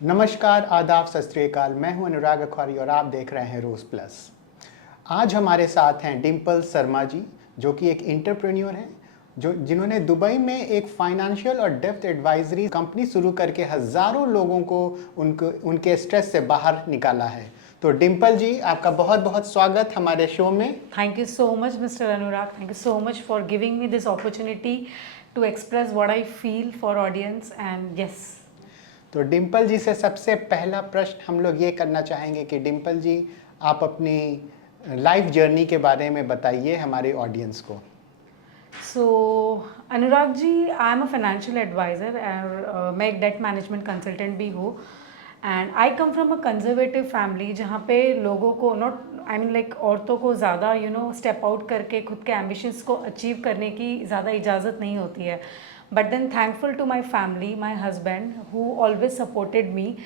नमस्कार, आदाब, सत श्री अकाल। मैं हूं अनुराग अखौरी और आप देख रहे हैं रोज प्लस। आज हमारे साथ हैं डिंपल शर्मा जी, जो कि एक एंटरप्रेन्योर हैं, जिन्होंने दुबई में एक फाइनेंशियल और डेप्थ एडवाइजरी कंपनी शुरू करके हज़ारों लोगों को उनके स्ट्रेस से बाहर निकाला है। तो डिंपल जी, आपका बहुत बहुत स्वागत हमारे शो में। Thank you so much, Mr. Anurag. Thank you so much for giving me this opportunity to express what I feel for audience. And yes, तो डिंपल जी से सबसे पहला प्रश्न हम लोग ये करना चाहेंगे कि डिंपल जी, आप अपनी लाइफ जर्नी के बारे में बताइए हमारे ऑडियंस को। so Anurag ji, I am a financial advisor और मैं एक debt management consultant भी हूँ. And I come from a conservative family जहाँ पे लोगों को नॉट आई मीन लाइक औरतों को ज़्यादा स्टेप आउट करके खुद के एम्बिशंस को अचीव करने की ज़्यादा इजाज़त नहीं होती है. But then thankful to my family, my husband who always supported me.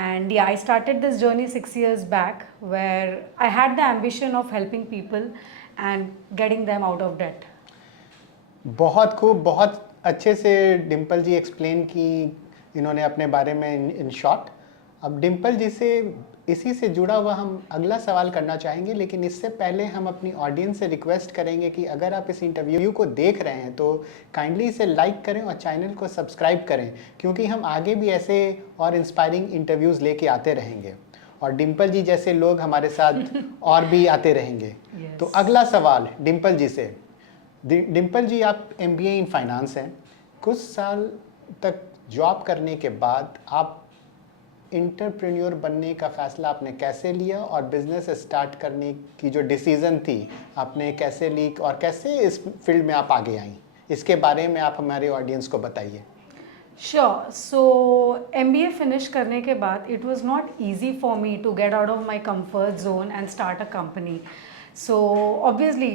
And yeah, I started this journey 6 years back where I had the ambition of helping people and getting them out of debt. बहुत खूब, बहुत अच्छे से डिंपल जी explain की इन्होंने अपने बारे में इन शॉर्ट। अब डिंपल जी से इसी से जुड़ा हुआ हम अगला सवाल करना चाहेंगे, लेकिन इससे पहले हम अपनी ऑडियंस से रिक्वेस्ट करेंगे कि अगर आप इस इंटरव्यू को देख रहे हैं तो काइंडली इसे लाइक करें और चैनल को सब्सक्राइब करें, क्योंकि हम आगे भी ऐसे और इंस्पायरिंग इंटरव्यूज़ लेके आते रहेंगे और डिंपल जी जैसे लोग हमारे साथ और भी आते रहेंगे। Yes. तो अगला सवाल डिंपल जी से। डिंपल जी, आप MBA इन फाइनेंस हैं। कुछ साल तक जॉब करने के बाद आप एंटरप्रेन्योर बनने का फ़ैसला आपने कैसे लिया और बिज़नेस स्टार्ट करने की जो डिसीज़न थी आपने कैसे ली और कैसे इस फील्ड में आप आगे आईं, इसके बारे में आप हमारे ऑडियंस को बताइए। Sure. So MBA finish करने के बाद it was not easy for me to get out of my comfort zone and start a company. So obviously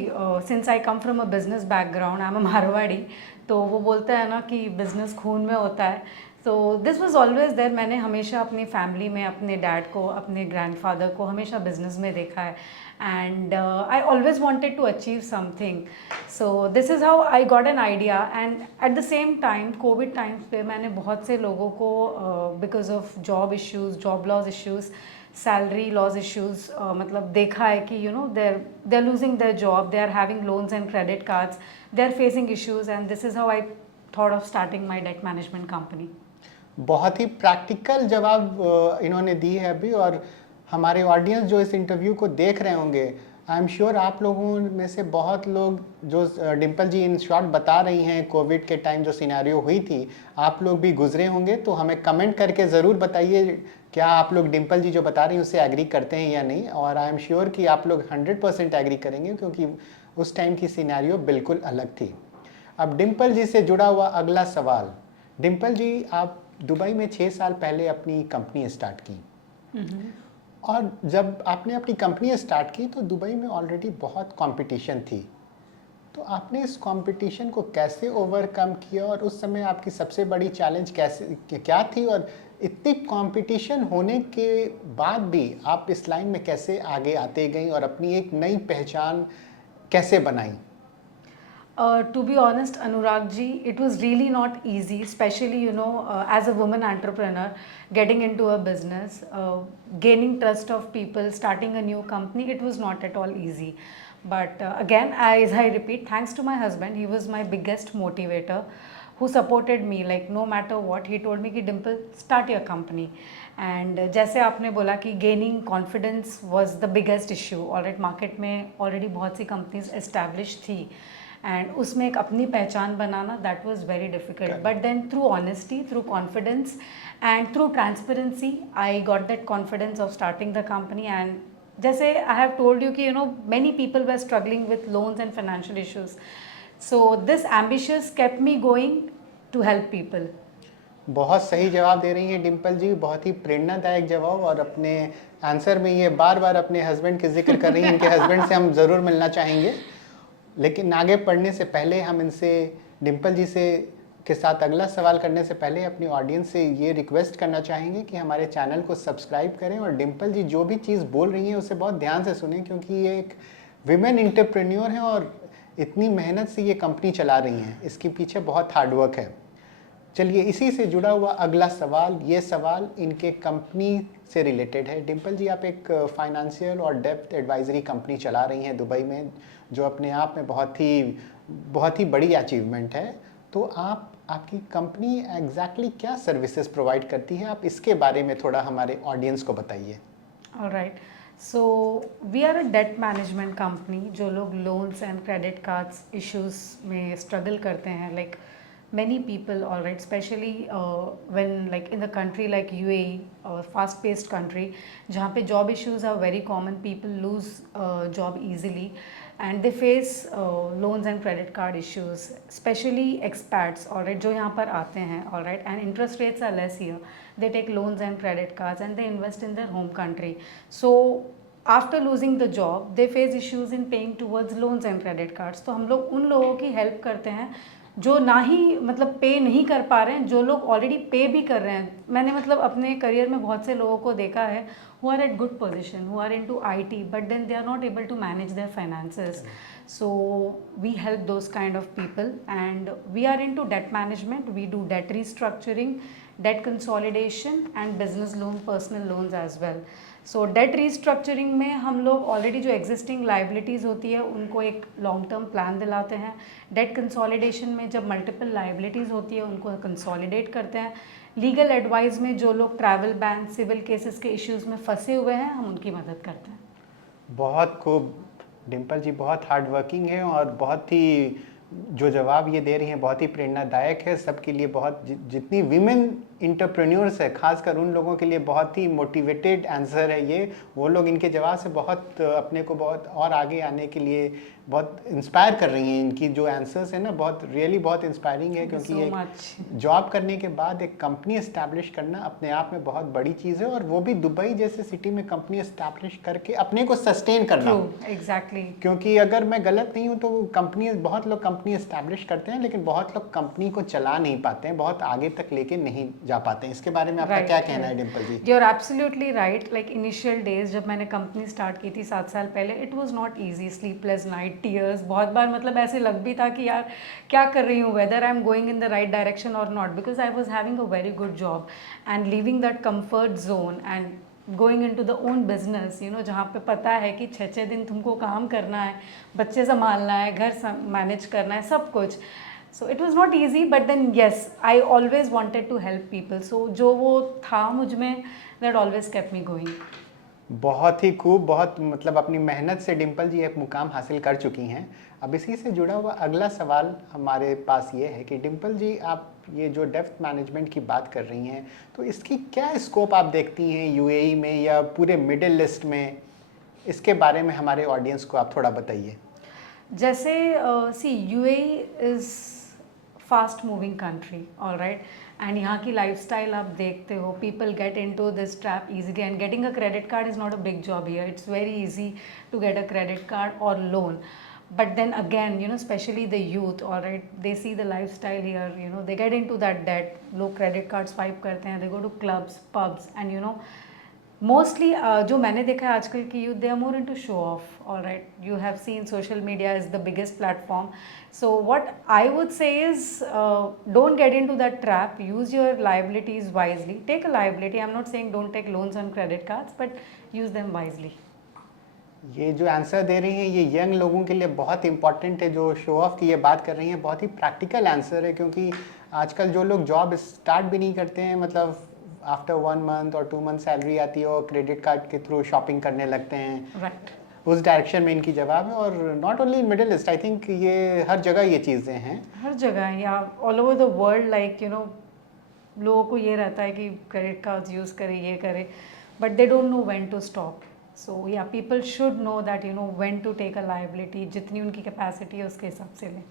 since I come from a business background, I'm a Marwari, तो वो बोलते हैं ना कि business खून में होता है. तो दिस वॉज ऑलवेज देयर. मैंने हमेशा अपनी फैमिली में अपने डैड को, अपने ग्रैंडफादर को हमेशा बिजनेस में देखा है. And I always wanted to achieve something. So this is how I got an idea. And at the same time Covid times पे मैंने बहुत से लोगों को because of job issues, job loss issues, salary loss issues, मतलब देखा है कि they are losing their job, they are having loans and credit cards, they are facing issues. And this is how I thought of starting my debt management company. बहुत ही practical जवाब इन्होंने दी है अभी, और हमारे ऑडियंस जो इस इंटरव्यू को देख रहे होंगे, आई एम श्योर आप लोगों में से बहुत लोग जो डिंपल जी इन शॉर्ट बता रही हैं कोविड के टाइम जो सिनेरियो हुई थी, आप लोग भी गुजरे होंगे। तो हमें कमेंट करके ज़रूर बताइए क्या आप लोग डिंपल जी जो बता रही हैं उससे एग्री करते हैं या नहीं, और आई एम श्योर कि आप लोग 100% एग्री करेंगे, क्योंकि उस टाइम की सिनेरियो बिल्कुल अलग थी। अब डिंपल जी से जुड़ा हुआ अगला सवाल। डिंपल जी, आप दुबई में 6 साल पहले अपनी कंपनी स्टार्ट की, और जब आपने अपनी कंपनी स्टार्ट की तो दुबई में ऑलरेडी बहुत कंपटीशन थी। तो आपने इस कंपटीशन को कैसे ओवरकम किया और उस समय आपकी सबसे बड़ी चैलेंज क्या थी, और इतनी कंपटीशन होने के बाद भी आप इस लाइन में कैसे आगे आते गई और अपनी एक नई पहचान कैसे बनाई? To be honest, Anurag ji, it was really not easy, especially as a woman entrepreneur, getting into a business, gaining trust of people, starting a new company. It was not at all easy. But again, as I repeat, thanks to my husband, he was my biggest motivator, who supported me. Like no matter what, he told me कि Dimple, start your company. And जैसे आपने बोला कि gaining confidence was the biggest issue. Alright, market में already बहुत सी companies established थी. And उसमें एक अपनी पहचान बनाना, that was very difficult. But then through honesty, through confidence and through transparency, I got that confidence of starting the company. And जैसे आई हैव टोल्ड यू कि many people were struggling with loans and financial issues. So this ambitious kept me going to help people. बहुत सही जवाब दे रही हैं डिंपल जी, बहुत ही प्रेरणादायक जवाब, और अपने आंसर में ये बार बार अपने हस्बैंड के जिक्र कर रही हैं। इनके हस्बैंड से हम ज़रूर मिलना चाहेंगे, लेकिन आगे पढ़ने से पहले हम इनसे डिंपल जी से के साथ अगला सवाल करने से पहले अपनी ऑडियंस से ये रिक्वेस्ट करना चाहेंगे कि हमारे चैनल को सब्सक्राइब करें और डिंपल जी जो भी चीज़ बोल रही हैं उसे बहुत ध्यान से सुनें, क्योंकि ये एक विमेन एंटरप्रेन्योर हैं और इतनी मेहनत से ये कंपनी चला रही हैं, इसके पीछे बहुत हार्डवर्क है। चलिए इसी से जुड़ा हुआ अगला सवाल, ये सवाल इनके कंपनी से रिलेटेड है। डिम्पल जी, आप एक फाइनेंशियल और डेब्ट एडवाइजरी कंपनी चला रही हैं दुबई में, जो अपने आप में बहुत ही बड़ी अचीवमेंट है। तो आपकी कंपनी एग्जैक्टली क्या सर्विसेज प्रोवाइड करती है, आप इसके बारे में थोड़ा हमारे ऑडियंस को बताइए। All right. So we are a debt management company जो लोग loans and credit cards issues में struggle करते हैं, like many people, all right, especially when like in the country like UAE, fast paced country जहाँ पे job issues are very common, people lose job easily and they face loans and credit card issues, especially expats, all right, जो यहाँ पर आते हैं, all right, and interest rates are less here. They take loans and credit cards and they invest in their home country. So after losing the job they face issues in paying towards loans and credit cards. तो हम लोग उन लोगों की help करते हैं जो ना ही मतलब पे नहीं कर पा रहे हैं, जो लोग ऑलरेडी पे भी कर रहे हैं। मैंने मतलब अपने करियर में बहुत से लोगों को देखा है who are at good position, who are into IT, but then they are not able to manage their finances. So we help those kind of people and we are into debt management. We do debt restructuring, debt consolidation and business loan, personal loans as well. So date restructuring में हम लोग already जो existing liabilities होती है उनको एक long term plan दिलाते हैं। डेट कंसोलिडेशन में जब मल्टीपल लाइबिलिटीज़ होती है उनको कंसोलिडेट करते हैं। लीगल एडवाइस में जो लोग ट्रैवल बैन, सिविल केसेस के इश्यूज़ में फंसे हुए हैं हम उनकी मदद करते हैं। बहुत खूब डिम्पल जी, बहुत हार्ड वर्किंग है और बहुत ही जो जवाब ये दे रही हैं बहुत ही प्रेरणादायक है सबके लिए। बहुत जितनी वीमेन इंटरप्रेन्योर्स है खासकर उन लोगों के लिए बहुत ही मोटिवेटेड आंसर है ये। वो लोग इनके जवाब से बहुत अपने को बहुत और आगे आने के लिए बहुत इंस्पायर कर रही हैं। इनकी जो आंसर्स है ना बहुत रियली बहुत इंस्पायरिंग है, क्योंकि ये जॉब करने के बाद एक कंपनी इस्टेब्लिश करना अपने आप में बहुत बड़ी चीज़ है, और वो भी दुबई जैसे सिटी में कंपनी इस्टेब्लिश करके अपने को सस्टेन करना। एग्जैक्टली क्योंकि अगर मैं गलत नहीं हूँ तो कंपनी, बहुत लोग कंपनी इस्टेब्लिश करते हैं लेकिन बहुत लोग कंपनी को चला नहीं पाते हैं, बहुत आगे तक लेके नहीं जा पाते हैं। इसके बारे में आपका क्या कहना है Dimple ji? You are absolutely right. Like initial days जब मैंने कंपनी स्टार्ट की थी 7 साल पहले, it was not easy, sleepless night, tears, बहुत बार मतलब ऐसे लग भी था कि यार क्या कर रही हूँ, whether I am going in the right direction और not, because I was having a very good job and leaving that comfort zone and going in to the own business, you know, जहाँ पे पता है कि 6 दिन तुमको काम करना है, बच्चे संभालना है, घर मैनेज करना है, सब कुछ। So it was not easy, but then yes, I always wanted to help people. So जो वो था मुझ में, that always kept me going. बहुत ही खूब, बहुत मतलब अपनी मेहनत से डिम्पल जी एक मुकाम हासिल कर चुकी हैं। अब इसी से जुड़ा हुआ अगला सवाल हमारे पास ये है कि डिम्पल जी, आप ये जो डेप्थ मैनेजमेंट की बात कर रही हैं तो इसकी क्या स्कोप आप देखती हैं यूएई में या पूरे मिडिल ईस्ट में? इसके बारे में हमारे ऑडियंस को आप थोड़ा बताइए। जैसे see UAE is fast moving country, all right, and यहाँ की लाइफस्टाइल आप देखते हो, people get into this trap easily and getting a credit card is not a big job here, it's very easy to get a credit card और loan. But then again, you know, especially the youth, all right, they see the lifestyle here, you know, they get into that debt, लोग credit card swipe करते हैं, they go to clubs, pubs, and you know, mostly जो मैंने देखा है आजकल की youth, they are more into show off, all right. You have seen social media is the biggest platform. So what I would say is, don't get into that trap. Use your liabilities wisely. Take a liability. I'm not saying don't take loans on credit cards, but use them wisely. ये जो answer दे रही हैं ये young लोगों के लिए बहुत important है। जो शो ऑफ की ये बात कर रही हैं बहुत ही प्रैक्टिकल आंसर है, क्योंकि आजकल जो लोग जॉब स्टार्ट भी नहीं करते हैं, मतलब आफ्टर 1 मंथ और 2 मंथ सैलरी आती है और क्रेडिट कार्ड के थ्रू शॉपिंग करने लगते हैं, राइट, उस डायरेक्शन में इनकी जवाब है। और not only in middle east, I think ये हर जगह ये चीज़ें हैं, हर जगह या all over the world. Like you know, लोगों को ये रहता है कि क्रेडिट कार्ड्स यूज़ करें, ये करें, but they don't know when to stop. So yeah people should know that you know when to take a liability. जितनी उनकी कैपेसिटी है उसके हिसाब से लें.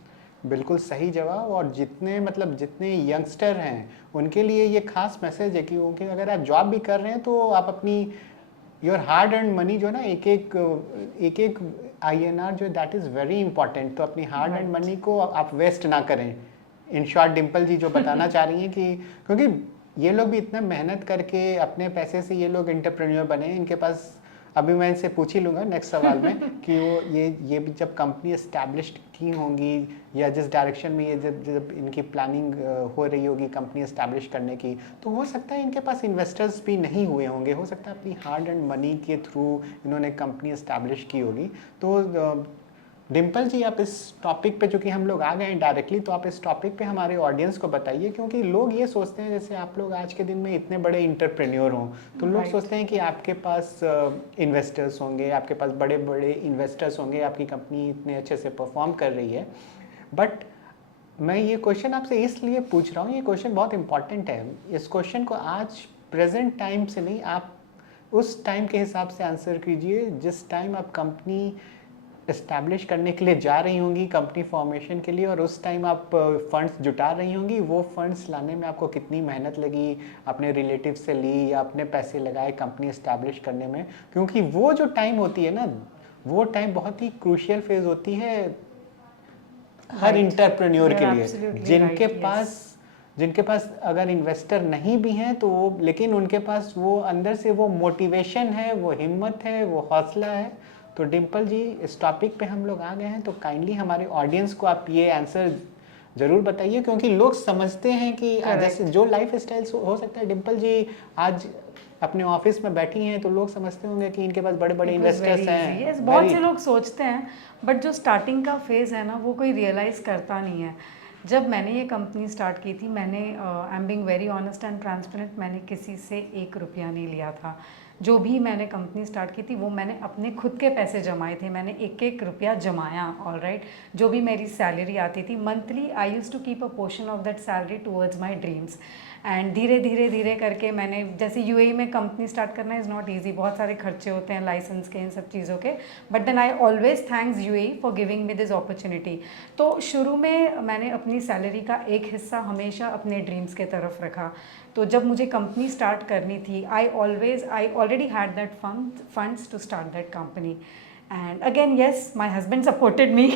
बिल्कुल सही जवाब। और जितने यंगस्टर हैं उनके लिए ये खास मैसेज है कि उनके अगर आप जॉब भी कर रहे हैं तो आप अपनी योर हार्ड अर्न मनी जो ना एक एक INR जो दैट इज़ वेरी इंपॉर्टेंट, तो अपनी हार्ड अर्न मनी को आप वेस्ट ना करें। इन शॉर्ट डिम्पल जी जो बताना चाह रही हैं कि क्योंकि ये लोग भी इतना मेहनत करके अपने पैसे से ये लोग एंटरप्रेन्योर बने, इनके पास अभी मैं इनसे पूछ ही लूँगा नेक्स्ट सवाल में कि वो ये भी जब कंपनी एस्टैब्लिश्ड की होंगी या जिस डायरेक्शन में ये जब इनकी प्लानिंग हो रही होगी कंपनी एस्टैब्लिश करने की, तो हो सकता है इनके पास इन्वेस्टर्स भी नहीं हुए होंगे, हो सकता है अपनी हार्ड एंड मनी के थ्रू इन्होंने कंपनी एस्टैब्लिश की होगी। तो डिम्पल जी, आप इस टॉपिक पे, चूँकि हम लोग आ गए हैं डायरेक्टली, तो आप इस टॉपिक पे हमारे ऑडियंस को बताइए, क्योंकि लोग ये सोचते हैं जैसे आप लोग आज के दिन में इतने बड़े इंटरप्रेन्योर हों, तो लोग सोचते हैं कि आपके पास इन्वेस्टर्स होंगे, आपके पास बड़े बड़े इन्वेस्टर्स होंगे, आपकी कंपनी इतने अच्छे से परफॉर्म कर रही है। बट मैं ये क्वेश्चन आपसे इसलिए पूछ रहा हूँ, ये क्वेश्चन बहुत इंपॉर्टेंट है। इस क्वेश्चन को आज प्रेजेंट टाइम से नहीं, आप उस टाइम के हिसाब से आंसर कीजिए जिस टाइम आप कंपनी इस्टेब्लिश करने के लिए जा रही होंगी, कंपनी फॉर्मेशन के लिए, और उस टाइम आप फंड्स जुटा रही होंगी। वो फंड्स लाने में आपको कितनी मेहनत लगी, अपने रिलेटिव से ली या अपने पैसे लगाए कंपनी इस्टेब्लिश करने में, क्योंकि वो जो टाइम होती है ना, वो टाइम बहुत ही क्रूशियल फेज होती है हर इंटरप्रेन्योर के लिए। जिनके पास अगर इन्वेस्टर नहीं भी हैं तो वो, लेकिन उनके पास वो अंदर से वो मोटिवेशन है, वो हिम्मत है, वो हौसला है। तो डिम्पल जी, इस टॉपिक पे हम लोग आ गए हैं, तो काइंडली हमारे ऑडियंस को आप ये आंसर जरूर बताइए, क्योंकि लोग समझते हैं कि जैसे जो लाइफ स्टाइल हो सकता है, डिम्पल जी आज अपने ऑफिस में बैठी हैं तो लोग समझते होंगे कि इनके पास बड़े बड़े इन्वेस्टर्स हैं। yes, बहुत से लोग सोचते हैं, बट जो स्टार्टिंग का फेज़ है ना, वो कोई रियलाइज़ करता नहीं है। जब मैंने ये कंपनी स्टार्ट की थी, मैंने I am being very honest and transparent, मैंने किसी से 1 रुपया नहीं लिया था। जो भी मैंने कंपनी स्टार्ट की थी वो मैंने अपने खुद के पैसे जमाए थे, मैंने 1-1 रुपया जमाया। ऑल राइट, जो भी मेरी सैलरी आती थी monthly, I use to keep a portion of that salary towards my dreams. And धीरे धीरे धीरे करके मैंने, जैसे यूएई में कंपनी स्टार्ट करना इज़ नॉट ईजी, बहुत सारे खर्चे होते हैं लाइसेंस के, इन सब चीज़ों के, but then I always thanks UAE for giving me this opportunity. तो शुरू में मैंने अपनी सैलरी का एक हिस्सा हमेशा अपने ड्रीम्स के तरफ रखा। तो जब मुझे कंपनी स्टार्ट करनी थी, I already had that funds to start that company. And again yes, my husband supported me,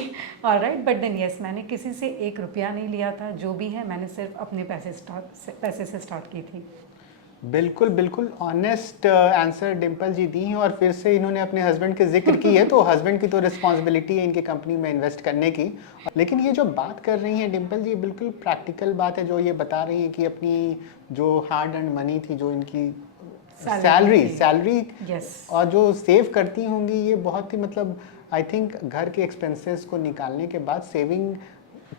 alright, but then yes, मैंने किसी से 1 रुपया नहीं लिया था। जो भी है मैंने सिर्फ अपने पैसे से स्टार्ट की थी। बिल्कुल बिल्कुल ऑनेस्ट आंसर डिम्पल जी दी हैं, और फिर से इन्होंने अपने हस्बैंड के जिक्र की है, तो हस्बैंड की तो रिस्पॉन्सिबिलिटी है इनकी कंपनी में इन्वेस्ट करने की। लेकिन ये जो बात कर रही हैं डिम्पल जी, बिल्कुल प्रैक्टिकल बात है, जो ये बता रही हैं कि अपनी जो हार्ड एंड मनी थी, जो इनकी सैलरी yes. और जो सेव करती होंगी, ये बहुत ही, मतलब आई थिंक घर के एक्सपेंसेस को निकालने के बाद सेविंग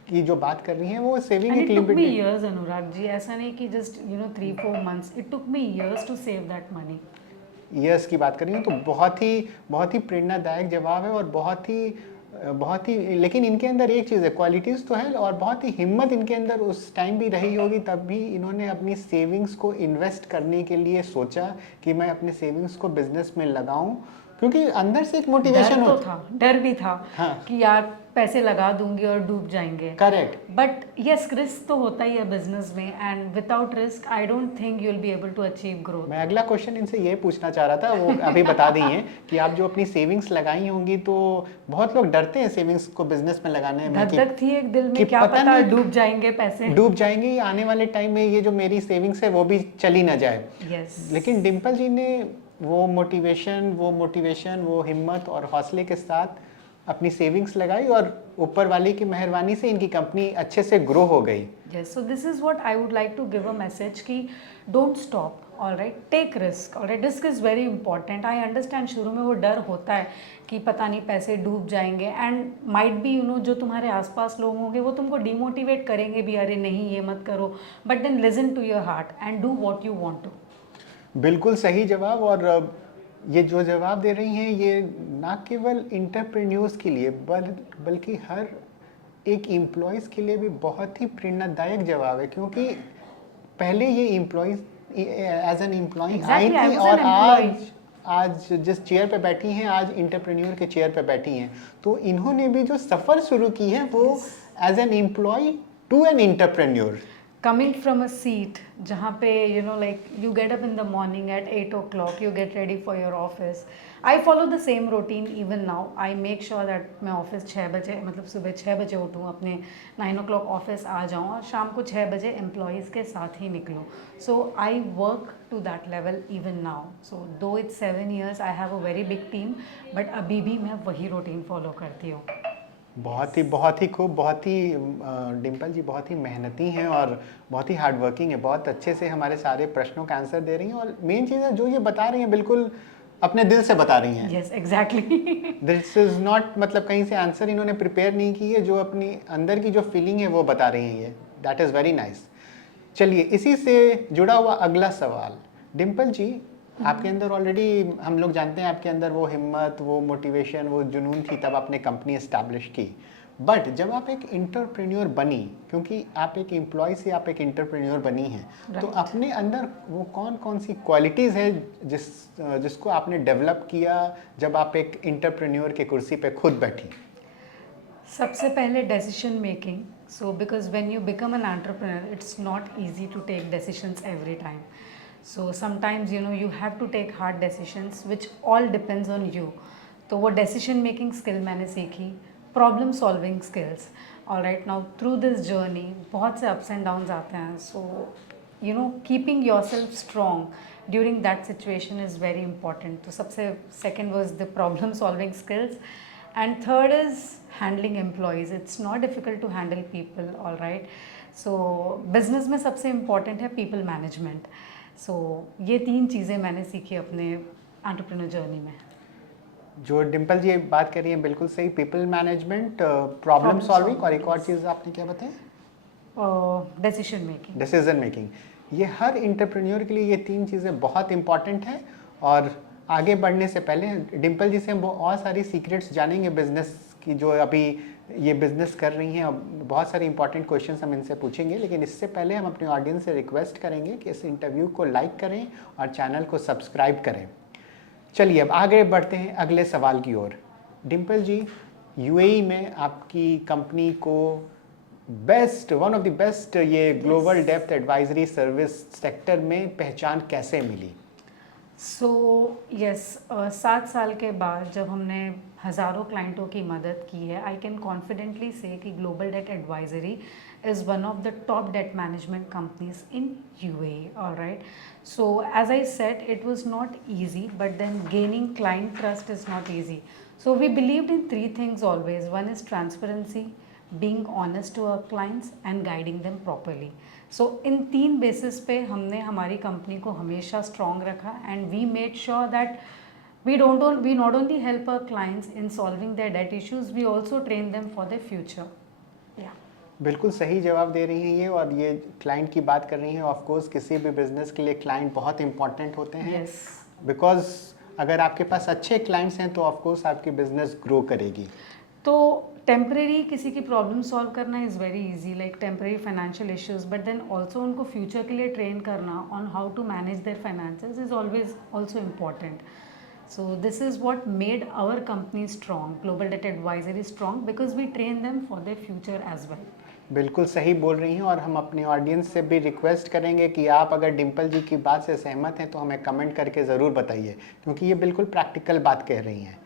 की जो बात कर रही हैं, वो सेविंग एक limit me years, Anurag ji, ऐसा नहीं कि just 3-4 months, it took me years to save that money. Years की बात कर रही हूँ, तो बहुत ही प्रेरणादायक जवाब है, और बहुत ही, लेकिन इनके अंदर एक चीज़ है, क्वालिटीज़ तो है, और बहुत ही हिम्मत इनके अंदर उस टाइम भी रही होगी, तब भी इन्होंने अपनी सेविंग्स को इन्वेस्ट करने के लिए सोचा कि मैं अपने सेविंग्स को बिजनेस में लगाऊं, क्योंकि अंदर से एक मोटिवेशन था, डर भी था। हाँ। कि यार पैसे लगा दूंगी और डूब जाएंगे। करेक्ट। बट यस, रिस्क तो होता ही है बिजनेस में, and without risk I don't think you will be able to achieve growth. मैं अगला क्वेश्चन इनसे ये पूछना चाह रहा था, वो अभी बता दी हैं कि आप जो अपनी सेविंग्स लगाई होंगी, तो बहुत लोग डरते हैं सेविंग्स को बिजनेस में लगाने में, धक थी एक दिल में, क्या पता डूब जाएंगे पैसे, डूब जाएंगे, आने वाले टाइम में ये जो मेरी सेविंग्स है वो भी चली ना जाए। यस। लेकिन डिम्पल जी ने वो मोटिवेशन, वो हिम्मत और हौसले के साथ अपनी सेविंग्स लगाई, और ऊपर वाले की मेहरबानी से इनकी कंपनी अच्छे से ग्रो हो गई। Yes, so this is what I would like to give a message कि don't stop, all right, take risk, all right, risk is very important. I understand शुरू में वो डर होता है कि पता नहीं पैसे डूब जाएंगे, एंड माइट बी जो तुम्हारे आसपास लोग होंगे वो तुमको डिमोटिवेट करेंगे भी, अरे नहीं ये मत करो, but then listen to your heart and do what you want to. बिल्कुल सही जवाब, और ये जो जवाब दे रही हैं, ये ना केवल इंटरप्रेन्योर्स के लिए बल्कि हर एक एम्प्लॉयज़ के लिए भी बहुत ही प्रेरणादायक जवाब है, क्योंकि पहले ये एम्प्लॉयज़ एज एन एम्प्लॉय आई थी, और आज जिस चेयर पे बैठी हैं, आज इंटरप्रेन्योर के चेयर पे बैठी हैं। तो इन्होंने भी जो सफ़र शुरू की है वो as an employ to an entrepreneur. coming from a seat जहाँ पे you know like you get up in the morning at 8 o'clock, you get ready for your office. I follow the same routine even now. I make sure that मैं office 6 बजे मतलब सुबह 6 बजे उठूँ, अपने 9 o'clock office आ जाऊँ और शाम को 6 बजे एम्प्लॉयज़ के साथ ही निकलूँ. So I work to that level even now. So though it's 7 years, I have a very big team, but अभी भी मैं वही routine follow करती हूँ. बहुत ही खूब, बहुत ही डिम्पल जी बहुत ही मेहनती हैं और बहुत ही हार्ड वर्किंग है, बहुत अच्छे से हमारे सारे प्रश्नों का आंसर दे रही हैं और मेन चीज़ है जो ये बता रही हैं बिल्कुल अपने दिल से बता रही हैं. Yes, exactly. This is not मतलब कहीं से आंसर इन्होंने प्रिपेयर नहीं की है, जो अपनी अंदर की जो फीलिंग है वो बता रही हैं ये. That is very nice. चलिए इसी से जुड़ा हुआ अगला सवाल. डिम्पल जी, आपके अंदर ऑलरेडी हम लोग जानते हैं आपके अंदर वो हिम्मत, वो मोटिवेशन, वो जुनून थी तब आपने कंपनी इस्टेब्लिश की. बट जब आप एक इंटरप्रेन्योर बनी, क्योंकि आप एक एम्प्लॉय से आप एक इंटरप्रेन्योर बनी हैं, तो Right. अपने अंदर वो कौन कौन सी क्वालिटीज़ है जिसको आपने डेवलप किया जब आप एक इंटरप्रेन्योर के कुर्सी पे खुद बैठी? सबसे पहले decision making. So because when you become an entrepreneur, it's not easy to take decisions every time. So sometimes you know you have to take hard decisions which all depends on you. तो वो decision making skill मैंने सीखी, problem solving skills. Alright, now through this journey बहुत से ups and downs आते हैं. So you know keeping yourself strong during that situation is very important. तो सबसे second was the problem solving skills. And third is handling employees. It's not difficult to handle people, all right. So business में सबसे important है people management. So ये 3 चीज़ें मैंने सीखी अपने entrepreneur journey में. जो डिम्पल जी बात कर रही हैं बिल्कुल सही. पीपल मैनेजमेंट, प्रॉब्लम सॉल्विंग और एक और चीज़ आपने क्या बताया? Decision making. Decision making. ये हर इंटरप्रेन्योर के लिए ये 3 चीज़ें बहुत इंपॉर्टेंट हैं. और आगे बढ़ने से पहले डिम्पल जी से हम बहुत सारी सीक्रेट्स जानेंगे बिजनेस की, जो अभी ये बिजनेस कर रही हैं. बहुत सारे इंपॉर्टेंट क्वेश्चंस हम इनसे पूछेंगे, लेकिन इससे पहले हम अपने ऑडियंस से रिक्वेस्ट करेंगे कि इस इंटरव्यू को लाइक करें और चैनल को सब्सक्राइब करें. चलिए अब आगे बढ़ते हैं अगले सवाल की ओर. डिम्पल जी, यूएई में आपकी कंपनी को वन ऑफ द बेस्ट ये global depth advisory service sector में पहचान कैसे मिली? सो यस, 7 साल के बाद जब हमने हज़ारों क्लाइंटों की मदद की है, आई कैन कॉन्फिडेंटली से कि Global Debt Advisory is one of the top debt management companies in UAE. Alright, so as I said it was not easy, but then gaining client trust is not easy. So we believed in 3 things always. One is transparency, being honest to our clients and guiding them properly. So in 3 basis पे हमने हमारी company को हमेशा strong रखा and we made sure that we not only help our clients in solving their debt issues, we also train them for the future. या बिल्कुल सही जवाब दे रही हैं ये. और ये क्लाइंट की बात कर रही हैं. ऑफ कोर्स किसी भी बिजनेस के लिए क्लाइंट बहुत इंपॉर्टेंट होते हैं. यस, बिकॉज अगर आपके पास अच्छे क्लाइंट्स हैं तो ऑफ कोर्स आपकी बिजनेस ग्रो करेगी. तो टेम्परेरी किसी की प्रॉब्लम सॉल्व करना is very easy, like temporary financial issues, but then also उनको फ्यूचर के लिए ट्रेन करना on how to manage their finances is always also important. So this is what made our company strong, Global Debt Advisory strong, because we train them for their future as well. बिल्कुल सही बोल रही हैं. और हम अपने audience से भी रिक्वेस्ट करेंगे कि आप अगर डिम्पल जी की बात से सहमत हैं तो हमें कमेंट करके ज़रूर बताइए, क्योंकि ये बिल्कुल प्रैक्टिकल बात कह रही हैं.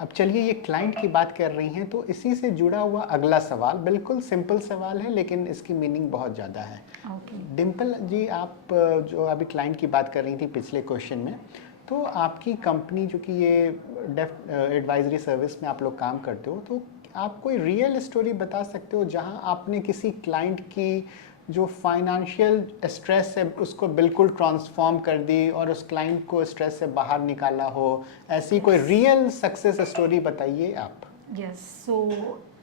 अब चलिए ये क्लाइंट की बात कर रही हैं तो इसी से जुड़ा हुआ अगला सवाल बिल्कुल सिंपल सवाल है, लेकिन इसकी मीनिंग बहुत ज़्यादा है. डिम्पल जी, आप जो अभी क्लाइंट की बात कर रही थी पिछले क्वेश्चन में, तो आपकी कंपनी जो कि ये डेफ एडवाइजरी सर्विस में आप लोग काम करते हो, तो आप कोई रियल स्टोरी बता सकते हो जहां आपने किसी क्लाइंट की जो फाइनेंशियल स्ट्रेस है उसको बिल्कुल ट्रांसफॉर्म कर दी और उस क्लाइंट को स्ट्रेस से बाहर निकाला हो? ऐसी कोई रियल सक्सेस स्टोरी बताइए आप. यस, सो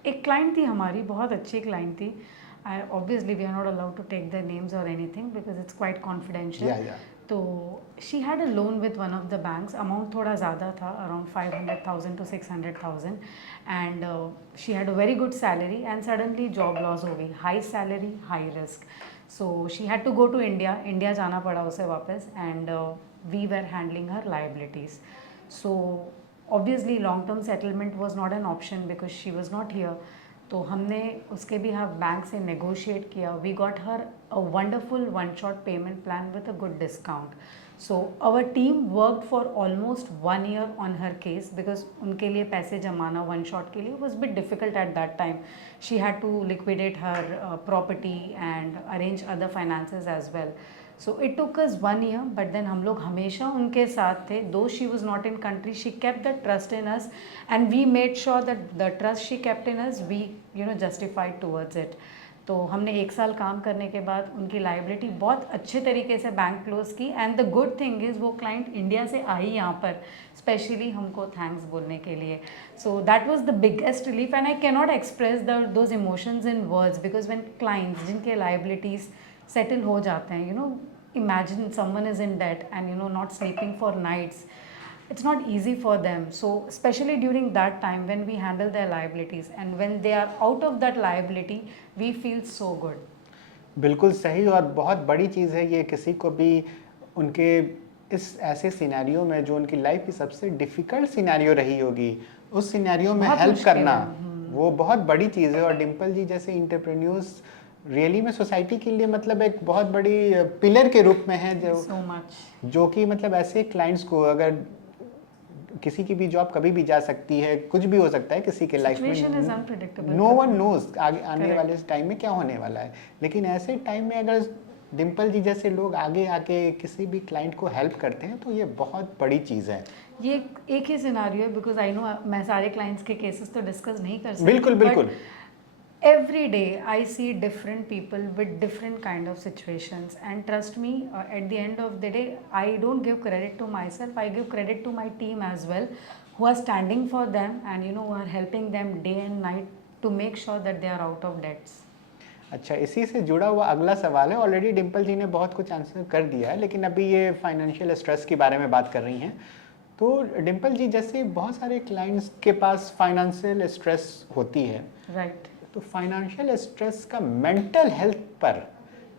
एक क्लाइंट थी हमारी, बहुत अच्छी क्लाइंट थी. Obviously we are not allowed to take their names or anything because it's quite confidential. Yeah. तो she had a loan with one of the banks. Amount थोड़ा ज़्यादा था, around 500,000 to 600,000, and she had a very good salary and suddenly job loss हो गई. High salary, high risk. So she had to go to India जाना पड़ा उसे वापस, and we were handling her liabilities. So obviously long term settlement was not an option because she was not here. तो हमने उसके भी हम bank से नेगोशिएट किया. We got her a wonderful one shot payment plan with a good discount. So our team worked for almost 1 year on her case because उनके लिए पैसे जमाना वन शॉट के लिए was bit difficult at that time. She had to liquidate her property and arrange other finances as well. So it took us 1 year, but then हम लोग हमेशा उनके साथ थे. Though she was not in country, she kept the trust in us, and we made sure that the trust she kept in us, we justified towards it. तो हमने 1 साल काम करने के बाद उनकी लाइबिलिटी बहुत अच्छे तरीके से बैंक क्लोज की. And the good thing is वो क्लाइंट इंडिया से आई यहाँ पर स्पेशली हमको थैंक्स बोलने के लिए. So that was the biggest relief and I cannot express those emotions in words because when clients जिनके लाइबिलिटीज़ सेटल हो जाते हैं, imagine someone is in debt and not sleeping for nights. It's not easy for them. So especially during that time when we handle their liabilities and when they are out of that liability, we feel so good. बिल्कुल सही और बहुत बड़ी चीज़ है ये. किसी को भी उनके इस ऐसे सिनेरियो में जो उनकी लाइफ की सबसे डिफ़िकल्ट सिनेरियो रही होगी, उस सिनेरियो में हेल्प करना वो बहुत बड़ी चीज़ है. और डिम्पल जी जैसे इंटरप्रेन्योर्स रियली में सोसाइटी के लिए मतलब एक बहुत बड़ी पिलर के रूप में है जो कि मतलब ऐसे क्लाइंट्स को अगर किसी की भी जॉब कभी भी जा सकती है, कुछ भी हो सकता है किसी के लाइफ में. नो वन नोज आने वाले टाइम में क्या होने वाला है. लेकिन ऐसे टाइम में अगर डिम्पल जी जैसे लोग आगे आके किसी भी क्लाइंट को हेल्प करते हैं तो ये बहुत बड़ी चीज़ है. ये एक ही सिनारियो है बिकॉज आई नो मैं सारे क्लाइंट्स के केसेस तो डिस्कस नहीं कर सकती. बिल्कुल बिल्कुल. Every day I see different people with different kind of situations, and trust me, at the end of the day I don't give credit to myself, I give credit to my team as well, who are standing for them and who are helping them day and night to make sure that they are out of debts. अच्छा, इसी से जुड़ा हुआ अगला सवाल है. Already Dimple जी ने बहुत कुछ आंसर कर दिया है, लेकिन अभी ये फाइनेंशियल स्ट्रेस के बारे में बात कर रही हैं. तो डिम्पल जी जैसे बहुत सारे क्लाइंट्स के पास फाइनेंशियल स्ट्रेस होती है, राइट. तो फाइनेंशियल स्ट्रेस का मेंटल हेल्थ पर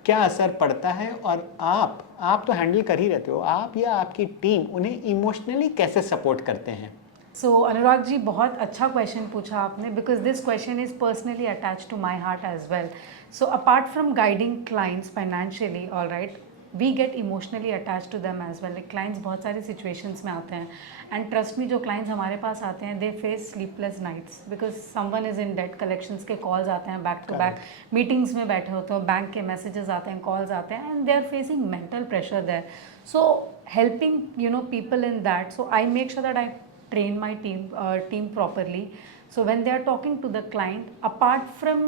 क्या असर पड़ता है और आप तो हैंडल कर ही रहते हो, आप या आपकी टीम उन्हें इमोशनली कैसे सपोर्ट करते हैं? सो अनुराग जी बहुत अच्छा क्वेश्चन पूछा आपने because this question is personally attach to my heart as well. So apart from guiding clients financially, all right, we get emotionally attach to them as well. Clients बहुत सारी situations में आते हैं एंड ट्रस्ट मी जो clients हमारे पास आते हैं they face sleepless nights because someone is in debt. Collections के कॉल्स आते हैं बैक टू बैक, मीटिंग्स में बैठे होते हो, बैंक के मैसेजेस आते हैं, कॉल्स आते हैं and they are facing mental pressure there. So helping people in that, so I make sure that I train my team properly. So when they are talking to the client, apart from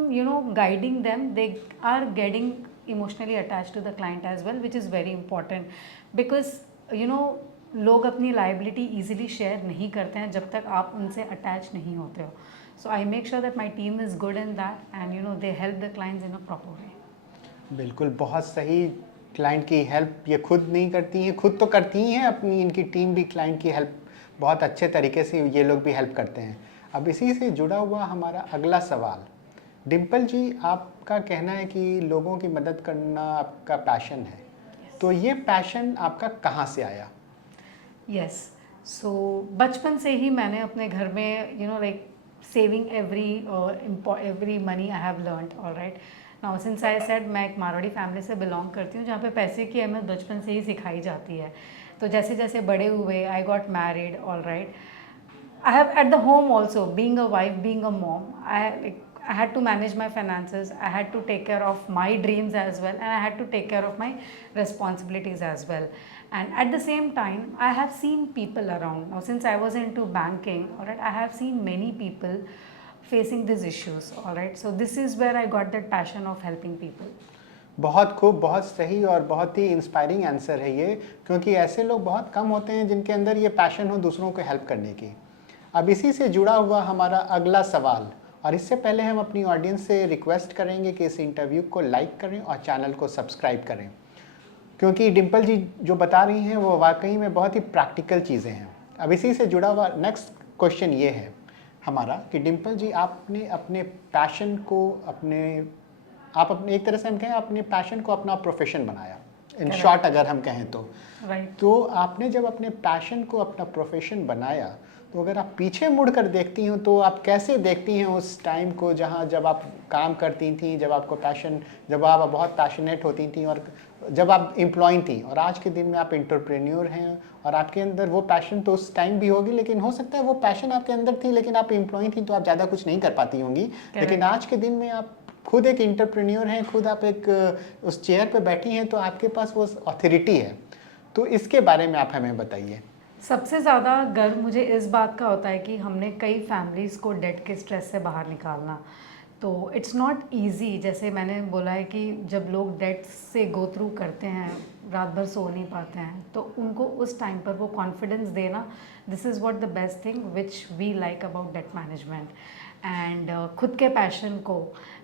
guiding them, they are getting emotionally attached to the client as well, which is very important because लोग अपनी liability easily share नहीं करते हैं जब तक आप उनसे attach नहीं होते हो. So I make sure that my team is good in that and they help the clients in a proper way. बिल्कुल, बहुत सही. क्लाइंट की हेल्प ये खुद नहीं करती हैं, खुद तो करती ही हैं, अपनी इनकी टीम भी क्लाइंट की हेल्प बहुत अच्छे तरीके से ये लोग भी हेल्प करते हैं. अब इसी से जुड़ा हुआ हमारा अगला सवाल, डिम्पल जी आपका कहना है कि लोगों की मदद करना आपका पैशन है. तो ये पैशन आपका कहाँ से आया? यस, सो बचपन से ही मैंने अपने घर में like saving every money I have learned. All right, now since I said मैं एक मारवाड़ी फैमिली से बिलोंग करती हूँ जहाँ पे पैसे की अहमियत बचपन से ही सिखाई जाती है. तो जैसे जैसे बड़े हुए I got married, all right, I have at the home also being a wife, being a mom, I had to manage my finances, I had to take care of my dreams as well, and I had to take care of my responsibilities as well. And at the same time, I have seen people around. Now, since I was into banking, all right, I have seen many people facing these issues, all right. So this is where I got that passion of helping people. बहुत खूब, बहुत सही और बहुत ही inspiring answer है ये, क्योंकि ऐसे लोग बहुत कम होते हैं जिनके अंदर ये पैशन हो दूसरों को हेल्प करने की. अब इसी से जुड़ा हुआ हमारा अगला सवाल, और इससे पहले हम अपनी ऑडियंस से रिक्वेस्ट करेंगे कि इस इंटरव्यू को लाइक करें और चैनल को सब्सक्राइब करें, क्योंकि डिम्पल जी जो बता रही हैं वो वाकई में बहुत ही प्रैक्टिकल चीज़ें हैं. अब इसी से जुड़ा हुआ नेक्स्ट क्वेश्चन ये है हमारा कि डिम्पल जी आपने अपने पैशन को आप अपने एक तरह से हम कहें अपने पैशन को अपना प्रोफेशन बनाया, इन शॉर्ट अगर हम कहें तो. राइट. तो आपने जब अपने पैशन को अपना प्रोफेशन बनाया तो अगर आप पीछे मुड़ कर देखती हो तो आप कैसे देखती हैं उस टाइम को जहाँ जब आप काम करती थी, जब आपको पैशन, जब आप बहुत पैशनेट होती थी और जब आप एम्प्लॉय थी, और आज के दिन में आप एंटरप्रेन्योर हैं और आपके अंदर वो पैशन तो उस टाइम भी होगी, लेकिन हो सकता है वो पैशन आपके अंदर थी लेकिन आप एम्प्लॉय थी तो आप ज़्यादा कुछ नहीं कर पाती होंगी। लेकिन आज के दिन में आप खुद एक एंटरप्रेन्योर हैं, खुद आप एक उस चेयर पे बैठी हैं, तो आपके पास वो अथॉरिटी है। तो इसके बारे में आप हमें बताइए। सबसे ज़्यादा गर्व मुझे इस बात का होता है कि हमने कई फैमिलीज़ को डेट के स्ट्रेस से बाहर निकालना। तो इट्स नॉट इजी, जैसे मैंने बोला है कि जब लोग डेट से गो थ्रू करते हैं, रात भर सो नहीं पाते हैं, तो उनको उस टाइम पर वो कॉन्फिडेंस देना, this is what the best thing which we like about debt management. And खुद के पैशन को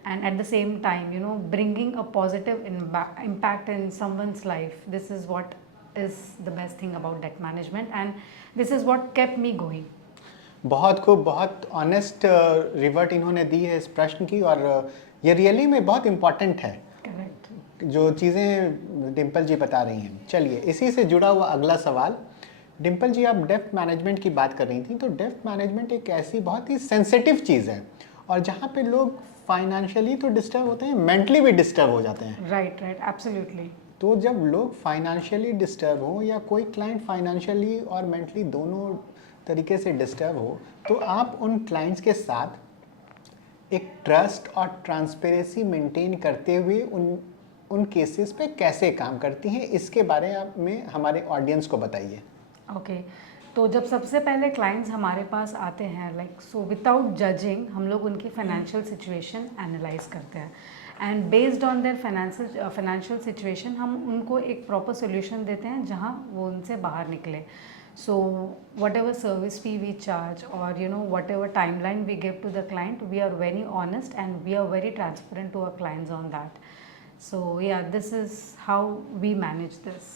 and at the same time bringing a positive impact in someone's life, this is what is the best thing about debt management, and this is what kept me going. बहुत खूब, बहुत honest revert इन्होंने दी है इस प्रश्न की, और ये रियली में बहुत इम्पॉर्टेंट है। Correct. जो चीज़ें डिम्पल जी बता रही हैं। चलिए इसी से जुड़ा हुआ अगला सवाल। डिम्पल जी, आप डेप्थ मैनेजमेंट की बात कर रही थी, तो डेप्थ मैनेजमेंट एक ऐसी बहुत ही सेंसिटिव चीज़ है, और जहाँ पे लोग फाइनेंशियली तो डिस्टर्ब होते हैं, मेंटली भी डिस्टर्ब हो जाते हैं। Right, absolutely. तो जब लोग फाइनेंशियली डिस्टर्ब हो, या कोई क्लाइंट फाइनेंशियली और मेंटली दोनों तरीके से डिस्टर्ब हो, तो आप उन क्लाइंट्स के साथ एक ट्रस्ट और ट्रांसपेरेंसी मेंटेन करते हुए उन केसेस पे कैसे काम करती हैं, इसके बारे में हमारे ऑडियंस को बताइए। ओके, तो जब सबसे पहले क्लाइंट्स हमारे पास आते हैं, लाइक सो विदाउट जजिंग हम लोग उनकी फाइनेंशियल सिचुएशन एनालाइज करते हैं, and based on their financial situation हम उनको एक प्रॉपर सोल्यूशन देते हैं जहां वो उनसे बाहर निकले। So whatever service fee we charge, और whatever timeline we give to the client, we are very honest and we are very transparent to our clients on that. So yeah, this is how we manage this.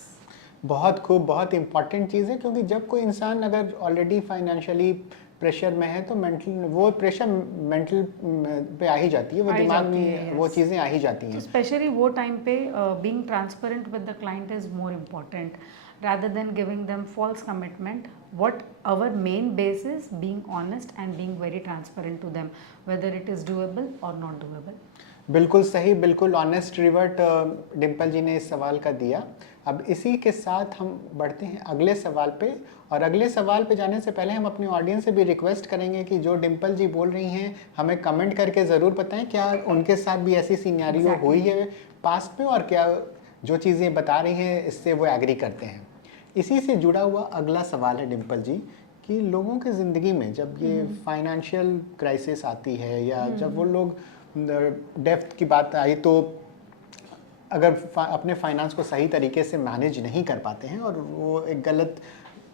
बहुत खूब, बहुत important चीज़ है, क्योंकि जब कोई इंसान अगर already financially pressure में है तो मेंटल, वो प्रेशर मेंटल पे आ ही जाती है, वो दिमाग में वो चीज़ें आ ही जाती हैं। स्पेशली वो टाइम पे being transparent with the client is more important rather than giving them false commitment. What our main base is being honest and being very transparent to them, whether it is doable or not doable. बिल्कुल सही, बिल्कुल honest revert Dimple जी ने इस सवाल का दिया। अब इसी के साथ हम बढ़ते हैं अगले सवाल पे, और अगले सवाल पे जाने से पहले हम अपने ऑडियंस से भी रिक्वेस्ट करेंगे कि जो डिम्पल जी बोल रही हैं हमें कमेंट करके ज़रूर बताएं, क्या उनके साथ भी ऐसी सिनेरियो हुई है पास्ट में, और क्या जो चीज़ें बता रही हैं इससे वो एग्री करते हैं। इसी से जुड़ा हुआ अगला सवाल है डिम्पल जी, कि लोगों की ज़िंदगी में जब ये फाइनेंशियल क्राइसिस आती है, या जब वो लोग डेप्थ की बात आई, तो अगर अपने फाइनेंस को सही तरीके से मैनेज नहीं कर पाते हैं और वो एक गलत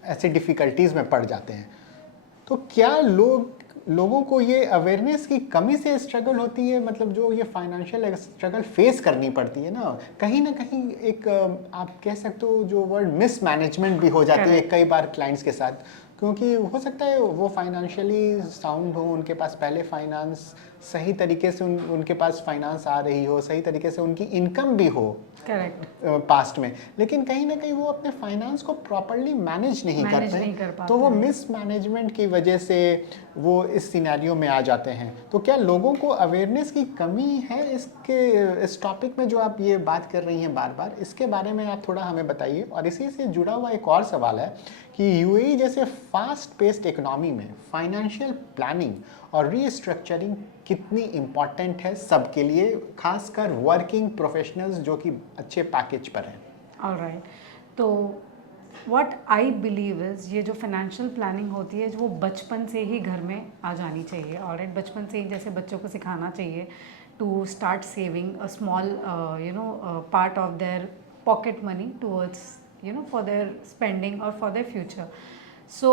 ऐसे डिफ़िकल्टीज़ में पड़ जाते हैं, तो क्या लोगों को ये अवेयरनेस की कमी से स्ट्रगल होती है? मतलब जो ये फाइनेंशियल स्ट्रगल फेस करनी पड़ती है ना कहीं एक आप कह सकते हो जो वर्ड मिसमैनेजमेंट भी हो जाती है कई बार क्लाइंट्स के साथ, क्योंकि हो सकता है वो फाइनेंशियली साउंड हो, उनके पास पहले फाइनेंस सही तरीके से उनके पास फाइनेंस आ रही हो, सही तरीके से उनकी इनकम भी हो करेक्ट पास्ट में, लेकिन कहीं ना कहीं वो अपने फाइनेंस को प्रॉपरली मैनेज नहीं करते, तो वो मिसमैनेजमेंट की वजह से वो इस सिनेरियो में आ जाते हैं। तो क्या लोगों को अवेयरनेस की कमी है इस टॉपिक में जो आप ये बात कर रही हैं बार बार, इसके बारे में आप थोड़ा हमें बताइए। और इसी से जुड़ा हुआ एक और सवाल है कि यूएई जैसे फास्ट पेस्ड इकोनॉमी में फाइनेंशियल प्लानिंग और रीस्ट्रक्चरिंग कितनी इम्पॉर्टेंट है सबके लिए, खासकर वर्किंग प्रोफेशनल्स जो कि अच्छे पैकेज पर हैं। ऑलराइट, तो व्हाट आई बिलीव इज़ ये जो फाइनेंशियल प्लानिंग होती है वो बचपन से ही घर में आ जानी चाहिए। ऑलराइट, बचपन से ही जैसे बच्चों को सिखाना चाहिए to start saving a small part of their pocket money towards for their spending और फॉर देयर फ्यूचर। सो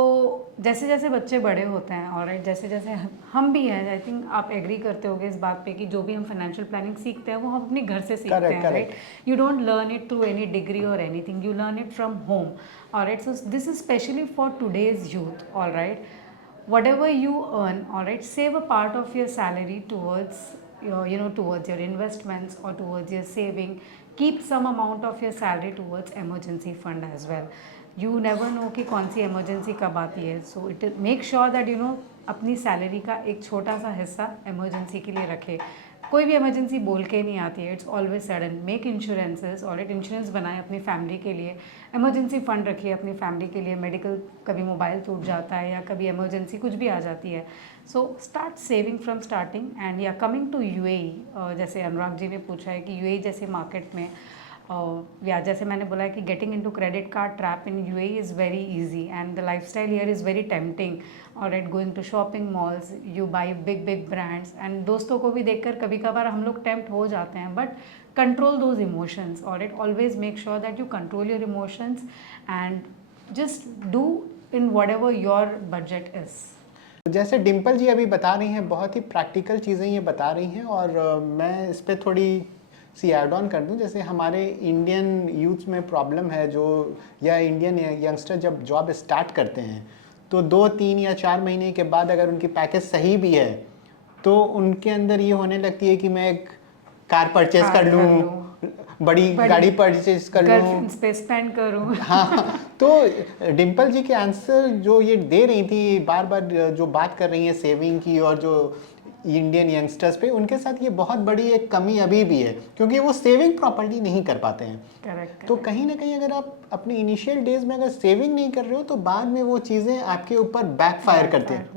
जैसे जैसे बच्चे बड़े होते हैं, ऑलराइट, जैसे जैसे हम भी हैं, आई थिंक आप एग्री करते होगे इस बात पे कि जो भी हम फाइनेंशियल प्लानिंग सीखते हैं वो हम अपने घर से सीखते हैं, right? You don't learn it through any degree और anything, you learn it from home, all right? So this is specially for today's youth, all right? whatever you earn, all right, save a part of your salary towards towards your investments or towards your saving. Keep some amount of your salary towards emergency fund as well. You never know कि कौन सी emergency कब आती है. So it make sure that you no अपनी salary का एक छोटा सा हिस्सा इमरजेंसी के लिए रखे. कोई भी इमरजेंसी बोल के नहीं आती है, it's always sudden. Make insurances, और इंश्योरेंस बनाए अपनी फैमिली के लिए. इमरजेंसी फंड रखिए अपनी फैमिली के लिए. मेडिकल, कभी मोबाइल टूट जाता है या कभी इमरजेंसी कुछ भी आ जाती है. So start saving from starting. And या कमिंग टू यूएई, जैसे अनुराग जी ने पूछा है कि यूएई जैसे मार्केट में, या जैसे मैंने बोला है कि getting into credit card trap in UAE is very easy and the lifestyle here is very tempting. Alright, going to shopping malls, you buy big big brands, and दोस्तों को भी देखकर कभी कभार हम लोग टेम्प्ट हो जाते हैं. But control those emotions. Alright, always make sure that you control your emotions and just do in what ever your budget is. जैसे डिम्पल जी अभी बता रही हैं, बहुत ही प्रैक्टिकल चीज़ें ये बता रही हैं, और मैं इस पर थोड़ी सी ऐड ऑन कर दूं. जैसे हमारे इंडियन यूथ में प्रॉब्लम है, जो या इंडियन यंगस्टर जब जॉब स्टार्ट करते हैं तो 2-3 या 4 महीने के बाद अगर उनकी पैकेज सही भी है तो उनके अंदर ये होने लगती है कि मैं एक कार परचेज कर लूँ, बड़ी गाड़ी परचेज कर लूँ, गर्लफ्रेंड्स पे स्पेंड करूँ. हाँ. तो डिम्पल जी के आंसर जो ये दे रही थी, बार बार जो बात कर रही हैं सेविंग की, और जो इंडियन यंगस्टर्स पे, उनके साथ ये बहुत बड़ी एक कमी अभी भी है, क्योंकि वो सेविंग प्रॉपर्ली नहीं कर पाते हैं. करेक्ट. तो कहीं ना कहीं अगर आप अपने इनिशियल डेज में अगर सेविंग नहीं कर रहे हो तो बाद में वो चीज़ें आपके ऊपर बैकफायर करते हैं.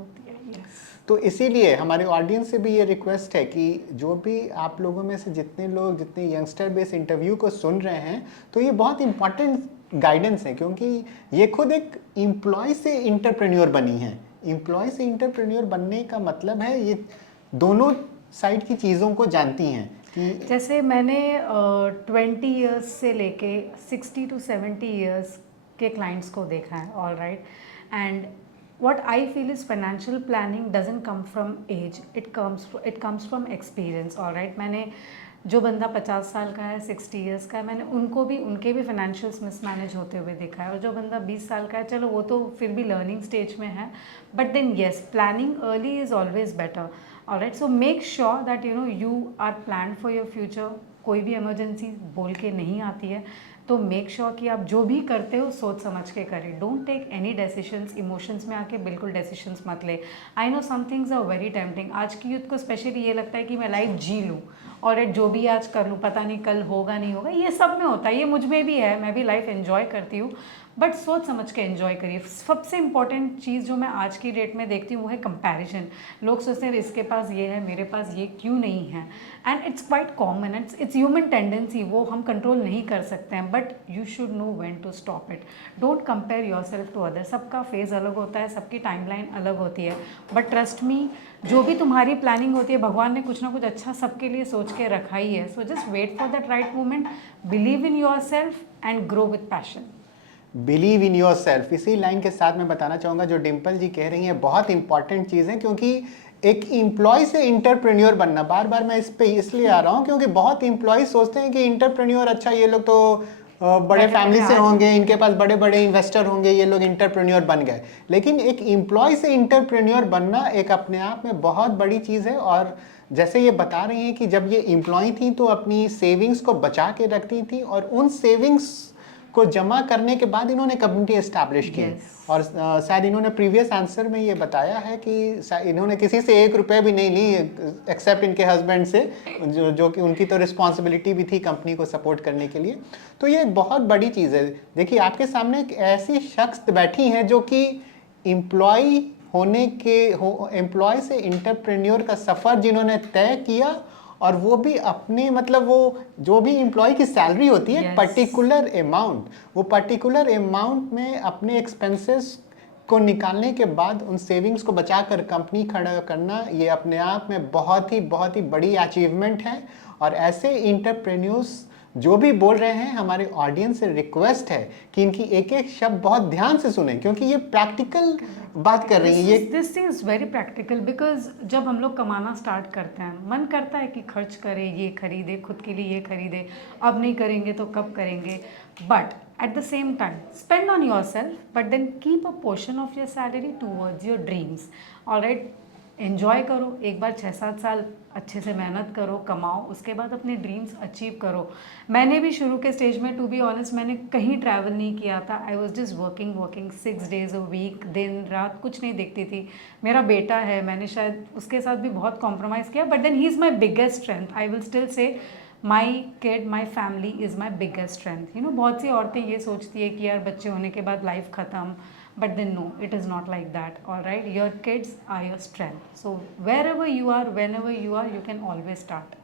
तो इसीलिए हमारे ऑडियंस से भी ये रिक्वेस्ट है कि जो भी आप लोगों में से जितने लोग, जितने यंगस्टर बेस इंटरव्यू को सुन रहे हैं, तो ये बहुत इंपॉर्टेंट गाइडेंस है, क्योंकि ये खुद एक एम्प्लॉय से इंटरप्रेन्योर बनी है. एम्प्लॉय से इंटरप्रेन्योर बनने का मतलब है ये दोनों साइड की चीज़ों को जानती हैं. कि जैसे मैंने 20 ईयर्स से लेके 60 to 70 ईयर्स के क्लाइंट्स को देखा है. All right, and what I feel is financial planning doesn't come from age, it comes from experience. all right, मैंने जो बंदा 50 साल का है, 60 ईयर्स का है, मैंने उनके भी फाइनेंशियल्स मिसमैनेज होते हुए देखा है. और जो बंदा 20 साल का है, चलो वो तो फिर भी लर्निंग स्टेज में है, but then yes, planning early is always better. all right, so make sure that you know you are planned for your future. कोई भी इमरजेंसी बोल के नहीं आती है, तो मेक श्योर कि आप जो भी करते हो सोच समझ के करें. Don't take any decisions emotions में आके बिल्कुल डेसिशंस मत ले. I know some things are very tempting. आज की यूथ को स्पेशली ये लगता है कि मैं लाइफ जी लूँ, और जो भी आज कर लूँ, पता नहीं कल होगा नहीं होगा. ये सब में होता है, ये मुझ में भी है, मैं भी लाइफ एंजॉय करती हूँ, बट सोच समझ के एंजॉय करिए. सबसे इंपॉर्टेंट चीज़ जो मैं आज की डेट में देखती हूँ वो है कंपैरिजन. लोग सोचते हैं इसके पास ये है, मेरे पास ये क्यों नहीं है, and it's quite common. It's human tendency, वो हम कंट्रोल नहीं कर सकते हैं, but you should know when to stop it. Don't compare yourself to other. सबका फेज अलग होता है, सबकी टाइमलाइन अलग होती है, बट ट्रस्ट मी, जो भी तुम्हारी प्लानिंग होती है, भगवान ने कुछ ना कुछ अच्छा सबके लिए सोच के रखा ही है. So just wait for that right moment, believe in yourself and grow with passion. Believe in yourself, इसी लाइन के साथ मैं बताना चाहूँगा जो डिम्पल जी कह रही हैं बहुत इंपॉर्टेंट चीज़ है, क्योंकि एक एम्प्लॉय से इंटरप्रेन्योर बनना, बार बार मैं इस पे इसलिए आ रहा हूँ क्योंकि बहुत एम्प्लॉय सोचते हैं कि इंटरप्रेन्योर, अच्छा ये लोग तो बड़े फैमिली से होंगे, इनके पास बड़े बड़े इन्वेस्टर होंगे, ये लोग इंटरप्रेन्योर बन गए. लेकिन एक एम्प्लॉय से इंटरप्रेन्योर बनना एक अपने आप में बहुत बड़ी चीज़ है. और जैसे ये बता रही हैं कि जब ये एम्प्लॉय थी तो अपनी सेविंग्स को बचा के रखती थी, और उन सेविंग्स को जमा करने के बाद इन्होंने कम्युनिटी एस्टैब्लिश की. और शायद इन्होंने प्रीवियस आंसर में ये बताया है कि इन्होंने किसी से 1 रुपये भी नहीं ली एक्सेप्ट इनके हस्बैंड से, जो कि उनकी तो रिस्पॉन्सिबिलिटी भी थी कंपनी को सपोर्ट करने के लिए. तो ये एक बहुत बड़ी चीज़ है. देखिए आपके सामने एक ऐसी शख्स बैठी हैं जो कि एम्प्लॉय होने के एम्प्लॉय से इंटरप्रेन्योर का सफ़र जिन्होंने तय किया, और वो भी अपने, मतलब वो जो भी एम्प्लॉय की सैलरी होती है पर्टिकुलर अमाउंट, वो पर्टिकुलर अमाउंट में अपने एक्सपेंसेस को निकालने के बाद उन सेविंग्स को बचाकर कंपनी खड़ा करना, ये अपने आप में बहुत ही बड़ी अचीवमेंट है. और ऐसे इंटरप्रेन्योर्स जो भी बोल रहे हैं, हमारे ऑडियंस से रिक्वेस्ट है कि इनकी एक एक शब्द बहुत ध्यान से सुनें, क्योंकि ये प्रैक्टिकल बात कर रही है. This thing is very practical, because जब हम लोग कमाना स्टार्ट करते हैं, मन करता है कि खर्च करें, ये खरीदे, खुद के लिए ये खरीदे, अब नहीं करेंगे तो कब करेंगे, but at the same time spend on yourself, but then keep a portion of your salary towards your dreams. all right, enjoy करो, एक बार 6-7 साल अच्छे से मेहनत करो, कमाओ, उसके बाद अपने ड्रीम्स अचीव करो। मैंने भी शुरू के स्टेज में टू बी ऑनेस्ट मैंने कहीं ट्रैवल नहीं किया था। I was just working 6 days a week, दिन रात कुछ नहीं देखती थी। मेरा बेटा है, मैंने शायद उसके साथ भी बहुत कॉम्प्रोमाइज़ किया, but then he is my biggest strength. I will still say my kid, my family is my biggest strength. बहुत सी औरतें ये सोचती है कि यार बच्चे होने के बाद लाइफ ख़त्म, but then no, it is not like that. All right, your kids are your strength, so wherever you are, whenever you are, you can always start.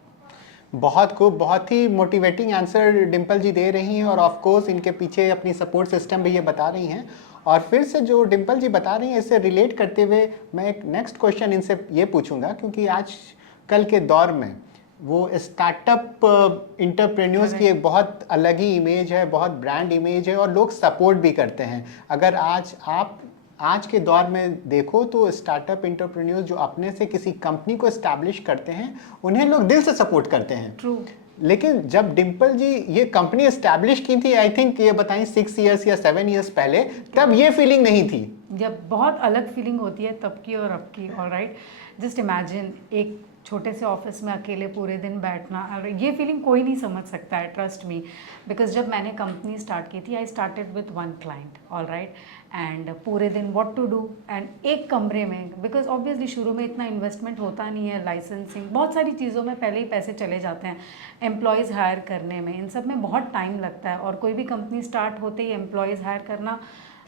बहुत खूब, बहुत ही मोटिवेटिंग आंसर डिम्पल जी दे रही हैं और ऑफ कोर्स इनके पीछे अपनी सपोर्ट सिस्टम भी ये बता रही हैं। और फिर से जो डिम्पल जी बता रही हैं इससे रिलेट करते हुए मैं एक नेक्स्ट क्वेश्चन इनसे ये पूछूंगा, क्योंकि आज कल के दौर में वो स्टार्टअप इंटरप्रेन्योर्स की एक बहुत अलग ही इमेज है, बहुत ब्रांड इमेज है और लोग सपोर्ट भी करते हैं। अगर आज के दौर में देखो तो स्टार्टअप इंटरप्रेन्योर्स जो अपने से किसी कंपनी को एस्टैब्लिश करते हैं उन्हें लोग दिल से सपोर्ट करते हैं। ट्रू। लेकिन जब डिम्पल जी ये कंपनी एस्टैब्लिश की थी, आई थिंक ये बताएं 6 इयर्स या 7 इयर्स पहले, तब ये फीलिंग नहीं थी। जब बहुत अलग फीलिंग होती है तब की और अब की। ऑलराइट, जस्ट इमेजिन एक छोटे से ऑफिस में अकेले पूरे दिन बैठना, और ये फीलिंग कोई नहीं समझ सकता है, ट्रस्ट मी। बिकॉज जब मैंने कंपनी स्टार्ट की थी, I started with 1 client, alright, and पूरे दिन व्हाट टू डू, एंड एक कमरे में, बिकॉज ऑब्वियसली शुरू में इतना इन्वेस्टमेंट होता नहीं है, लाइसेंसिंग, बहुत सारी चीज़ों में पहले ही पैसे चले जाते हैं, एम्प्लॉयज़ हायर करने में, इन सब में बहुत टाइम लगता है। और कोई भी कंपनी स्टार्ट होते ही एम्प्लॉयज़ हायर करना,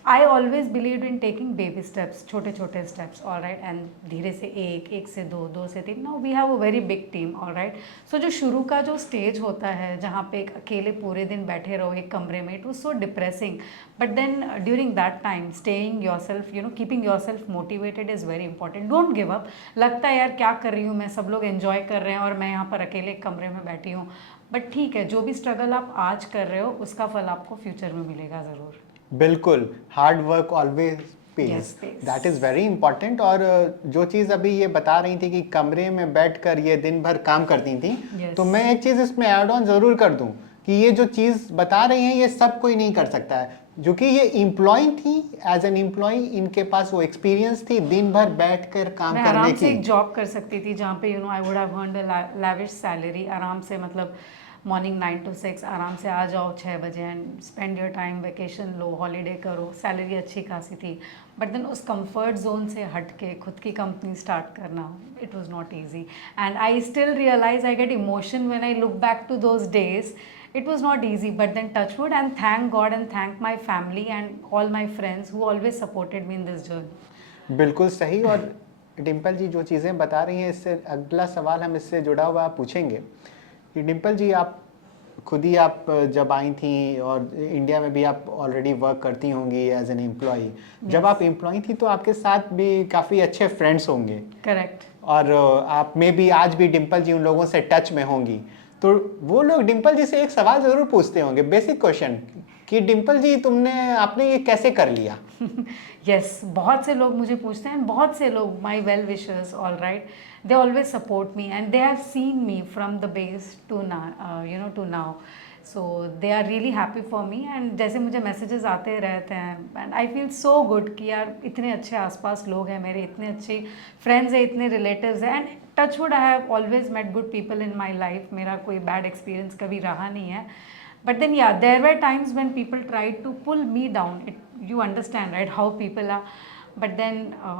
I always believe in taking baby steps, छोटे छोटे स्टेप्स, ऑल राइट, एंड धीरे से एक से दो से तीन, now we have a very big team, all right. सो जो शुरू का जो स्टेज होता है जहाँ पे एक अकेले पूरे दिन बैठे रहो एक कमरे में, it was so depressing, but then during that time staying yourself, keeping yourself motivated is very important. Don't give up. लगता है यार क्या कर रही हूँ मैं, सब लोग एंजॉय कर रहे हैं और मैं यहाँ पर अकेले एक कमरे में बैठी हूँ, बट ठीक है, जो भी स्ट्रगल आप आज कर रहे हो उसका फल आपको फ्यूचर में मिलेगा ज़रूर। बिल्कुल, hard work always page, that is very important. और जो चीज़ अभी ये बता रही थी कि कमरे में बैठकर ये दिन भर काम करती थी, तो मैं एक चीज़ इसमें ऐड ऑन ज़रूर कर दूं कि ये जो चीज़ बता रही हैं ये सब कोई नहीं कर सकता है। जो कि ये एम्प्लॉय थी, एज एन एम्प्लॉय इनके पास वो एक्सपीरियंस थी दिन भर बैठकर काम करने की। आराम से एक जॉब कर सकती थी जहाँ पे I would have earned a lavish salary, आराम से, मतलब मॉर्निंग 9 to 6 आराम से आ जाओ 6 बजे and spend your time, vacation लो, हॉलीडे करो, सैलरी अच्छी खासी थी। बट देन उस कंफर्ट जोन से हट के खुद की कंपनी स्टार्ट करना, it was not easy, and I still realise, I get emotion when I look back to those days. It was not easy, but then touch wood, and thank God and thank my family and all my friends who always supported me in this journey. बिल्कुल सही। और डिम्पल जी जो चीज़ें बता रही हैं, इससे अगला सवाल हम इससे जुड़ा हुआ पूछेंगे कि डिम्पल जी आप खुद ही आप जब आई थी और इंडिया में भी आप ऑलरेडी वर्क करती होंगी एज एन एम्प्लॉई, जब आप एम्प्लॉई थी तो आपके साथ भी काफ़ी अच्छे फ्रेंड्स होंगे। करेक्ट। और आप में भी आज भी डिम्पल जी उन लोगों से टच में होंगी, तो वो लोग डिम्पल जी से एक सवाल ज़रूर पूछते होंगे, बेसिक क्वेश्चन, कि डिम्पल जी आपने ये कैसे कर लिया? यस, बहुत से लोग मुझे पूछते हैं, बहुत से लोग, my well wishers, all right, they always support me and they have seen me from the base to now, to now, so they are really happy for me. And जैसे मुझे मैसेजेस आते रहते हैं and I feel so good कि यार इतने अच्छे आसपास लोग हैं मेरे, इतने अच्छे फ्रेंड्स हैं, इतने रिलेटिव्स हैं, and touch wood I have always met good people in my life. मेरा कोई बैड एक्सपीरियंस कभी रहा नहीं है। But then yeah, there were times when people tried to pull me down. You understand, right, how people are. But then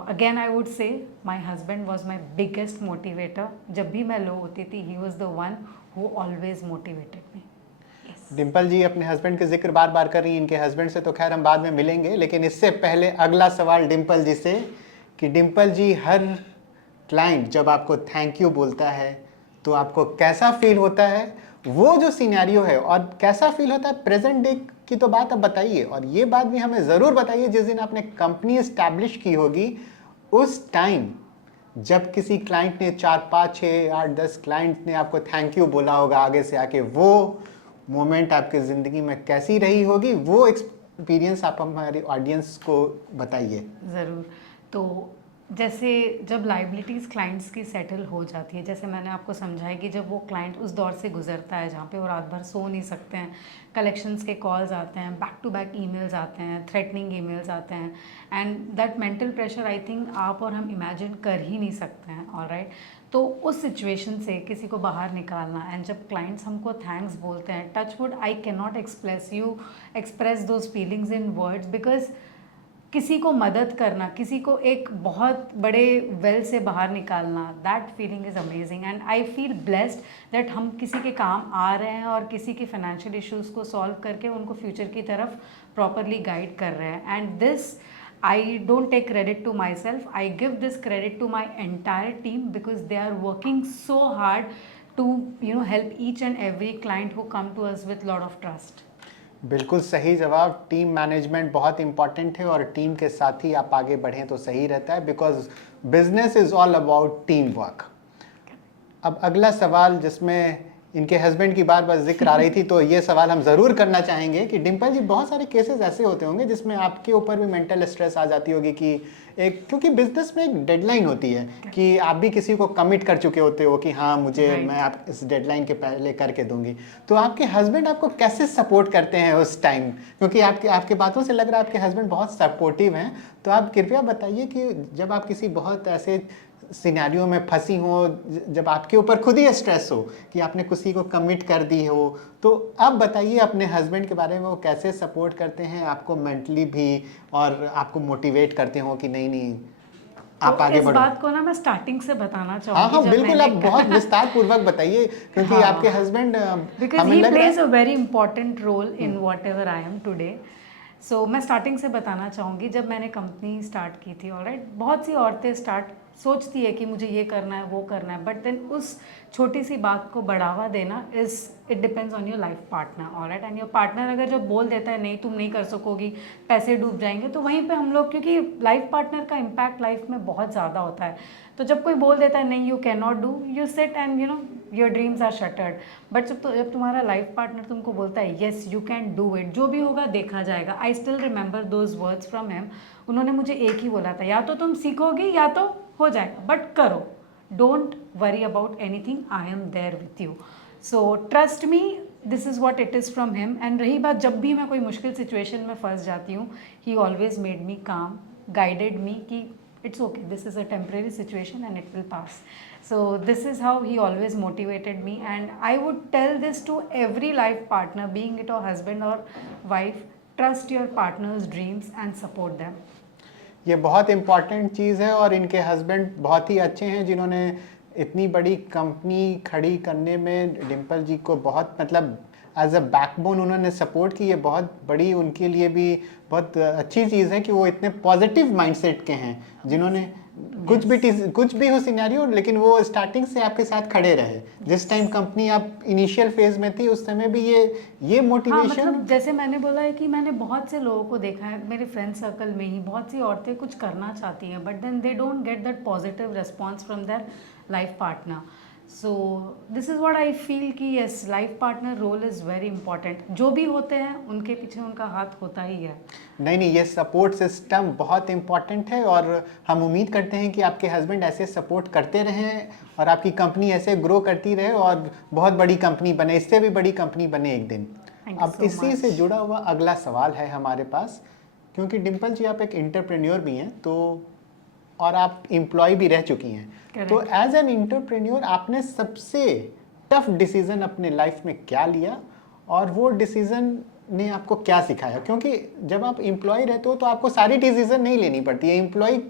again I would say my husband was my biggest motivator. जब भी मैं low होती थी, he was the one who always motivated me. Dimple जी अपने husband के जिक्र बार बार कर रही हैं, इनके हस्बैंड से तो खैर हम बाद में मिलेंगे, लेकिन इससे पहले अगला सवाल डिम्पल जी से कि डिम्पल जी हर क्लाइंट जब आपको थैंक यू बोलता है तो आपको कैसा फील होता है, वो जो सिनेरियो है, और कैसा फील होता है प्रेजेंट डे की तो बात अब बताइए, और ये बात भी हमें ज़रूर बताइए जिस दिन आपने कंपनी इस्टेब्लिश की होगी, उस टाइम जब किसी क्लाइंट ने 4, 5, 6, 8, 10 क्लाइंट ने आपको थैंक यू बोला होगा आगे से आके, वो मोमेंट आपकी ज़िंदगी में कैसी रही होगी, वो एक्सपीरियंस आप हमारे ऑडियंस को बताइए। ज़रूर। तो जैसे जब लाइबिलिटीज़ क्लाइंट्स की सेटल हो जाती है, जैसे मैंने आपको समझाया कि जब वो क्लाइंट उस दौर से गुजरता है जहाँ पे वो रात भर सो नहीं सकते हैं, कलेक्शंस के कॉल्स आते हैं, बैक टू बैक ईमेल्स आते हैं, थ्रेटनिंग ईमेल्स आते हैं, and that mental pressure I think आप और हम इमेजिन कर ही नहीं सकते हैं, ऑलराइट। तो उस सिचुएशन से किसी को बाहर निकालना, एंड जब क्लाइंट्स हमको थैंक्स बोलते हैं, touch wood I can not express those feelings in words, because किसी को मदद करना, किसी को एक बहुत बड़े वेल से बाहर निकालना, that feeling is amazing, and I feel blessed that हम किसी के काम आ रहे हैं और किसी के फाइनेंशियल इश्यूज़ को सॉल्व करके उनको फ्यूचर की तरफ प्रॉपरली गाइड कर रहे हैं। And this I don't take credit to my self, I give this credit to my entire team, because they are working so hard to help each and every client who come to us with lot of trust. बिल्कुल सही जवाब। Team management बहुत important है और team के साथ ही आप आगे बढ़ें तो सही रहता है, because business is all about team work. अब अगला सवाल, जिसमें इनके हस्बैंड की बार बार जिक्र आ रही थी, तो ये सवाल हम ज़रूर करना चाहेंगे कि डिम्पल जी, बहुत सारे केसेस ऐसे होते होंगे जिसमें आपके ऊपर भी मेंटल स्ट्रेस आ जाती होगी कि क्योंकि बिजनेस में एक डेडलाइन होती है कि आप भी किसी को कमिट कर चुके होते हो कि हाँ मुझे मैं आप इस डेडलाइन के पहले करके दूंगी, तो आपके हस्बैंड आपको कैसे सपोर्ट करते हैं उस टाइम? क्योंकि आपके बातों से लग रहा है आपके हस्बैंड बहुत सपोर्टिव हैं, तो आप कृपया बताइए कि जब आप किसी बहुत ऐसे सिनेरियो में फंसी हो, जब आपके ऊपर खुद ही स्ट्रेस हो कि आपने किसी को कमिट कर दी हो, तो अब बताइए अपने हस्बैंड के बारे में, वो कैसे सपोर्ट करते हैं आपको मेंटली भी और आपको मोटिवेट करते हो कि नहीं नहीं आप आगे बढ़ो? इस बात को ना मैं स्टार्टिंग से बताना चाहूंगी। हाँ हाँ बिल्कुल, आप बहुत विस्तार पूर्वक बताइए, क्योंकि आपके husband because he plays a very important role in whatever I am today. सो मैं स्टार्टिंग से बताना चाहूँगी, जब मैंने कंपनी स्टार्ट की थी, ऑलराइट, बहुत सी औरतें सोचती है कि मुझे ये करना है वो करना है, बट देन उस छोटी सी बात को बढ़ावा देना it depends on your life partner, alright. And your partner अगर जब बोल देता है नहीं तुम नहीं कर सकोगी, पैसे डूब जाएंगे, तो वहीं पे हम लोग, क्योंकि लाइफ पार्टनर का इम्पैक्ट लाइफ में बहुत ज़्यादा होता है, तो जब कोई बोल देता है नहीं you can not do, you sit and your dreams are shattered. But जब तुम्हारा लाइफ पार्टनर तुमको बोलता है yes you can do it, जो भी होगा देखा जाएगा। I still remember those words from him. उन्होंने मुझे एक ही बोला था, या तो तुम सीखोगी या तो हो जाएगा, बट करो, don't worry about anything, I am there with you, so trust me, this is what it is from him. And रही बात, जब भी मैं कोई मुश्किल सिचुएशन में फंस जाती हूँ, ही ऑलवेज मेड मी काम, गाइडेड मी कि it's okay, this is a temporary situation and it will pass. So this is how he always motivated me, and I would tell this to every life partner, being it a husband or wife, trust your partner's dreams and support them. ये बहुत important चीज़ है, और इनके husband बहुत ही अच्छे हैं जिन्होंने इतनी बड़ी कंपनी खड़ी करने में डिम्पल जी को बहुत, मतलब एज अ बैकबोन उन्होंने सपोर्ट की। ये बहुत बड़ी उनके लिए भी बहुत अच्छी चीज़ है कि वो इतने पॉजिटिव माइंडसेट के हैं, जिन्होंने कुछ भी हो सिनेरियो, लेकिन वो स्टार्टिंग से आपके साथ खड़े रहे। जिस टाइम कंपनी आप इनिशियल फेज में थी, उस समय भी ये मोटिवेशन। हाँ, मतलब जैसे मैंने बोला है कि मैंने बहुत से लोगों को देखा है मेरे फ्रेंड सर्कल में ही, बहुत सी औरतें कुछ करना चाहती हैं, but then they don't get that positive response from their life partner. So this is what I feel कि yes, life partner role is very important. जो भी होते हैं उनके पीछे उनका हाथ होता ही है। नहीं, ये सपोर्ट सिस्टम बहुत इम्पॉर्टेंट है, और हम उम्मीद करते हैं कि आपके हस्बैंड ऐसे सपोर्ट करते रहें और आपकी कंपनी ऐसे ग्रो करती रहे और बहुत बड़ी कंपनी बने, इससे भी बड़ी कंपनी बने एक दिन। अब इसी से जुड़ा हुआ अगला सवाल है हमारे पास, क्योंकि डिम्पल जी आप एक एंटरप्रेन्योर भी हैं, तो और आप एम्प्लॉय भी रह चुकी हैं, तो एज एन एंटरप्रेन्योर आपने सबसे टफ डिसीजन अपने लाइफ में क्या लिया, और वो डिसीजन ने आपको क्या सिखाया? क्योंकि जब आप एम्प्लॉय रहते हो तो आपको सारी डिसीजन नहीं लेनी पड़ती है। एम्प्लॉय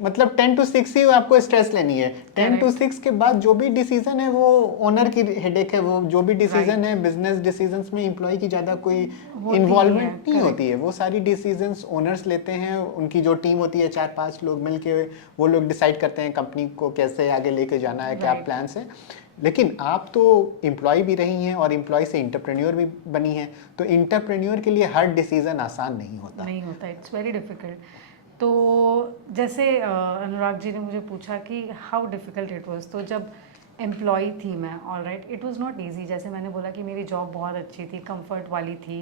मतलब 10 to 6 ही आपको स्ट्रेस लेनी है। 10 to 6 के बाद जो भी डिसीजन है वो ओनर की हेडेक है। वो जो भी डिसीजन है बिजनेस डिसीजंस में एम्प्लॉय की ज़्यादा कोई इन्वॉल्वमेंट नहीं होती है। वो सारी डिसीजंस ओनर्स लेते हैं, उनकी जो टीम होती है 4-5 लोग मिलके वो लोग डिसाइड करते हैं कंपनी को कैसे आगे लेके जाना है, क्या प्लान्स है। लेकिन आप तो एम्प्लॉय भी रही हैं और एम्प्लॉय से इंटरप्रेन्योर भी बनी हैं, तो इंटरप्रेन्योर के लिए हर डिसीजन आसान नहीं होता, इट्स वेरी डिफ़िकल्ट। तो जैसे अनुराग जी ने मुझे पूछा कि हाउ डिफ़िकल्ट इट वाज, तो जब एम्प्लॉय थी मैं, alright, it was not easy. जैसे मैंने बोला कि मेरी जॉब बहुत अच्छी थी, कंफर्ट वाली थी,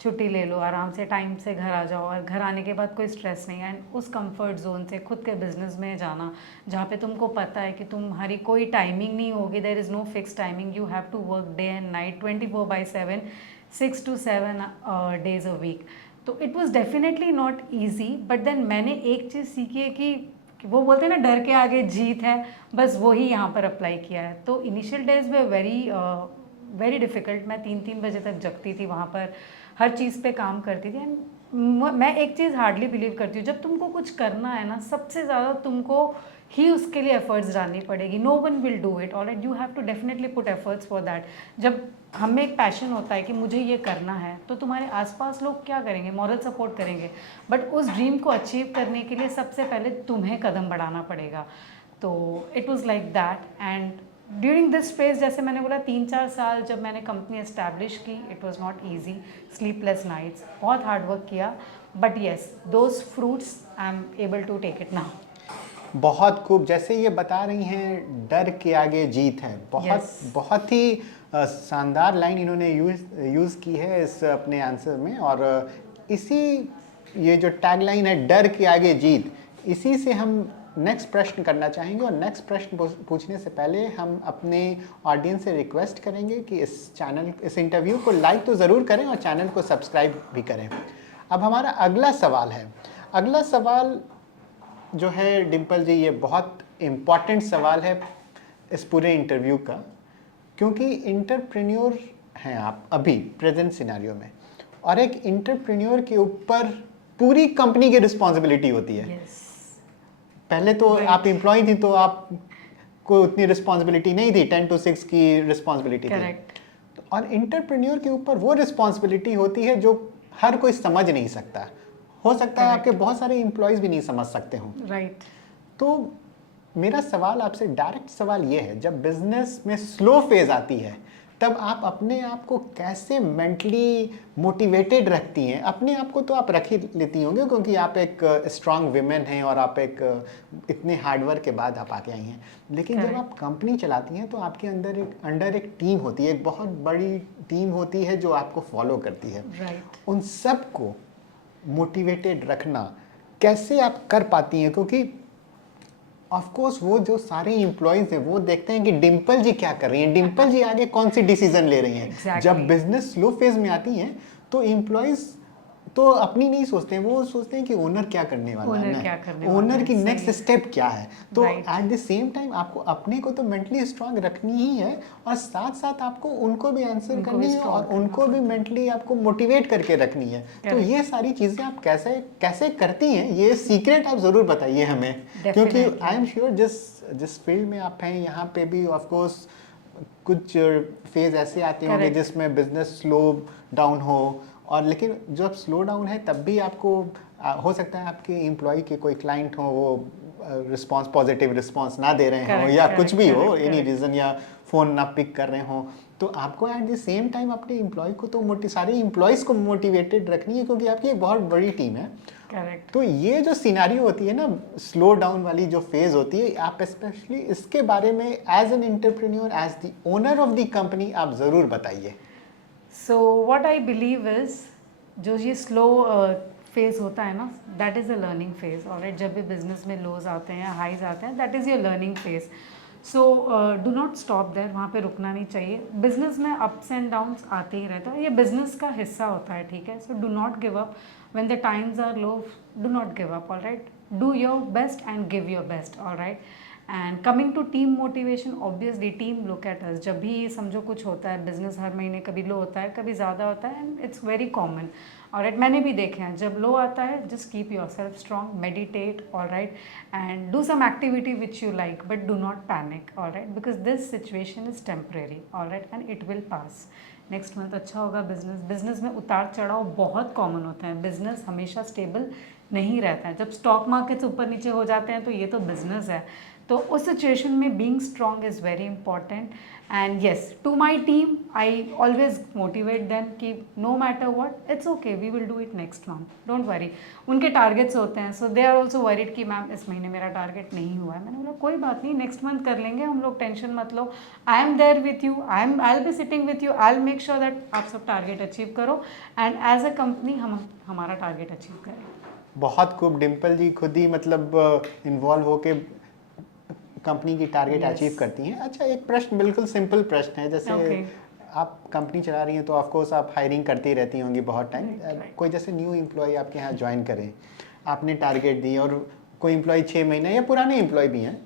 छुट्टी ले लो, आराम से टाइम से घर आ जाओ, और घर आने के बाद कोई स्ट्रेस नहीं। एंड उस कंफर्ट जोन से खुद के बिजनेस में जाना जहाँ पे तुमको पता है कि तुम्हारी कोई टाइमिंग नहीं होगी, there is no fix timing, you have to work day and night 24/7, 6 to 7 days a week। तो it was definitely not easy, but then मैंने एक चीज़ सीखी है कि वो बोलते हैं ना, डर के आगे जीत है, बस वही यहाँ पर अप्लाई किया है। तो इनिशियल डेज में वेरी डिफ़िकल्ट, मैं 3-3 बजे तक जगती थी वहाँ पर, हर चीज़ पे काम करती थी। एंड मैं एक चीज़ हार्डली बिलीव करती हूँ, जब तुमको कुछ करना है ना, सबसे ज़्यादा तुमको ही उसके लिए एफर्ट्स डालनी पड़ेगी। No one will do it, alright, you have to definitely put efforts for that. जब हमें एक पैशन होता है कि मुझे ये करना है, तो तुम्हारे आसपास लोग क्या करेंगे, मॉरल सपोर्ट करेंगे, बट उस ड्रीम को अचीव करने के लिए सबसे पहले तुम्हें कदम बढ़ाना पड़ेगा। तो it was like that. And during this phase, जैसे मैंने बोला, 3-4 साल जब मैंने कंपनी एस्टैब्लिश की, it was not easy, sleepless nights, बहुत हार्ड वर्क किया, but yes, those fruits I am able to take it now. बहुत खूब, जैसे ये बता रही हैं, डर के आगे जीत है, बहुत Yes. बहुत ही शानदार लाइन इन्होंने यूज़ की है इस अपने आंसर में। और इसी, ये जो टैग लाइन है, डर के आगे जीत, इसी से हम नेक्स्ट प्रश्न करना चाहेंगे। और नेक्स्ट प्रश्न पूछने से पहले हम अपने ऑडियंस से रिक्वेस्ट करेंगे कि इस इंटरव्यू को लाइक तो ज़रूर करें और चैनल को सब्सक्राइब भी करें। अब हमारा अगला सवाल है। अगला सवाल जो है डिम्पल जी, ये बहुत इम्पॉर्टेंट सवाल है इस पूरे इंटरव्यू का, क्योंकि इंटरप्रेन्योर हैं आप अभी प्रेजेंट सिनेरियो में, और एक इंटरप्रेन्योर के ऊपर पूरी कंपनी की रिस्पॉन्सिबिलिटी होती है। Yes. पहले तो Right. आप एम्प्लॉय थी, तो आपको उतनी रिस्पॉन्सिबिलिटी नहीं थी, 10 to 6 की रिस्पॉन्सिबिलिटी थी। Correct. और इंटरप्रेन्योर के ऊपर वो रिस्पॉन्सिबिलिटी होती है जो हर कोई समझ नहीं सकता। हो सकता है आपके बहुत सारे एम्प्लॉयज़ भी नहीं समझ सकते हों। राइट। तो मेरा सवाल आपसे, डायरेक्ट सवाल ये है, जब बिजनेस में स्लो फेज आती है, तब आप अपने आप को कैसे मेंटली मोटिवेटेड रखती हैं? अपने आप को तो आप रख ही लेती होंगे, क्योंकि आप एक स्ट्रांग विमेन हैं और आप एक इतने हार्डवर्क के बाद आप आके आई हैं। लेकिन जब आप कंपनी चलाती हैं, तो आपके अंडर एक टीम होती है, एक बहुत बड़ी टीम होती है जो आपको फॉलो करती है। राइट। उन सब को मोटिवेटेड रखना कैसे आप कर पाती हैं? क्योंकि ऑफ कोर्स वो जो सारे एम्प्लॉयज़ हैं, वो देखते हैं कि डिम्पल जी क्या कर रही हैं, डिम्पल जी आगे कौन सी डिसीजन ले रही हैं। Exactly. जब बिजनेस स्लो फेज में आती हैं, तो एम्प्लॉयज़ तो अपनी नहीं सोचते हैं, वो सोचते हैं कि ओनर क्या करने वाला है, ओनर की नेक्स्ट स्टेप क्या है। तो एट द सेम टाइम आपको अपने को तो मेंटली स्ट्रांग रखनी ही है, और साथ साथ आपको उनको भी आंसर करनी है, और उनको भी मेंटली आपको मोटिवेट करके रखनी है। तो ये सारी चीज़ें आप कैसे करती हैं, ये सीक्रेट आप ज़रूर बताइए हमें, क्योंकि आई एम श्योर जिस फील्ड में आप हैं, यहाँ पे भी ऑफ कोर्स कुछ फेज ऐसे आते होंगे जिसमें बिजनेस स्लो डाउन हो, और लेकिन जब स्लो डाउन है तब भी आपको हो सकता है आपके एम्प्लॉय के कोई क्लाइंट हो, वो पॉजिटिव रिस्पॉन्स ना दे रहे हो, या कुछ भी हो, एनी रीज़न, या फ़ोन ना पिक कर रहे हो, तो आपको एट द सेम टाइम अपने एम्प्लॉय को तो सारे एम्प्लॉयज़ को मोटिवेटेड रखनी है, क्योंकि आपकी एक बहुत बड़ी टीम है। करेक्ट। तो ये जो सिनारियो होती है ना, स्लो डाउन वाली जो फेज होती है, आप स्पेशली इसके बारे में as an entrepreneur, as the owner of the company, आप ज़रूर बताइए। So what I believe is, जो ये स्लो फेज़ होता है ना, that is a learning phase. Alright, जब भी बिजनेस में लोज आते हैं, हाइज आते हैं, that is your learning phase. So do not stop there, वहाँ पे रुकना नहीं चाहिए। बिजनेस में अप्स एंड डाउन्स आते ही रहते हैं, ये बिजनेस का हिस्सा होता है, ठीक है। So do not give up when the times are low, do not give up, alright, do your best and give your best, alright. And coming to team motivation, obviously team look at us. जब भी समझो कुछ होता है, business हर महीने कभी लो होता है, कभी ज़्यादा होता है, and it's very common, alright. मैंने भी देखे हैं, जब लो आता है, just keep your self strong, meditate, alright, and do some activity which you like, but do not panic, alright, because this situation is temporary, alright, and it will pass. Next month अच्छा होगा। Business में उतार चढ़ाव बहुत common होता है, business हमेशा stable नहीं रहता है। जब स्टॉक मार्केट्स ऊपर नीचे हो जाते हैं तो ये तो बिजनेस है, तो उस सिचुएशन में being strong is very important. And yes, to my team I always motivate them कि no matter what, it's okay, we will do it next month, don't worry. उनके टारगेट्स होते हैं, so they are also worried कि ma'am इस महीने मेरा target नहीं हुआ है। मैंने बोला कोई बात नहीं, नेक्स्ट मंथ कर लेंगे हम लोग, टेंशन मत लो, I am there with you, I will be sitting with you, I will make sure that आप सब टारगेट अचीव करो एंड एज अ कंपनी हम हमारा टारगेट अचीव करें। बहुत खूब, डिम्पल जी खुद ही मतलब इन्वॉल्व होके कंपनी की टारगेट Yes. अचीव करती हैं। अच्छा, एक प्रश्न, बिल्कुल सिंपल प्रश्न है, जैसे Okay. आप कंपनी चला रही हैं तो ऑफ कोर्स आप हायरिंग करती रहती होंगी बहुत टाइम। Right. कोई जैसे न्यू एम्प्लॉय आपके यहाँ ज्वाइन करें, आपने टारगेट दी और कोई एम्प्लॉय 6 महीने या पुराने एम्प्लॉय भी हैं,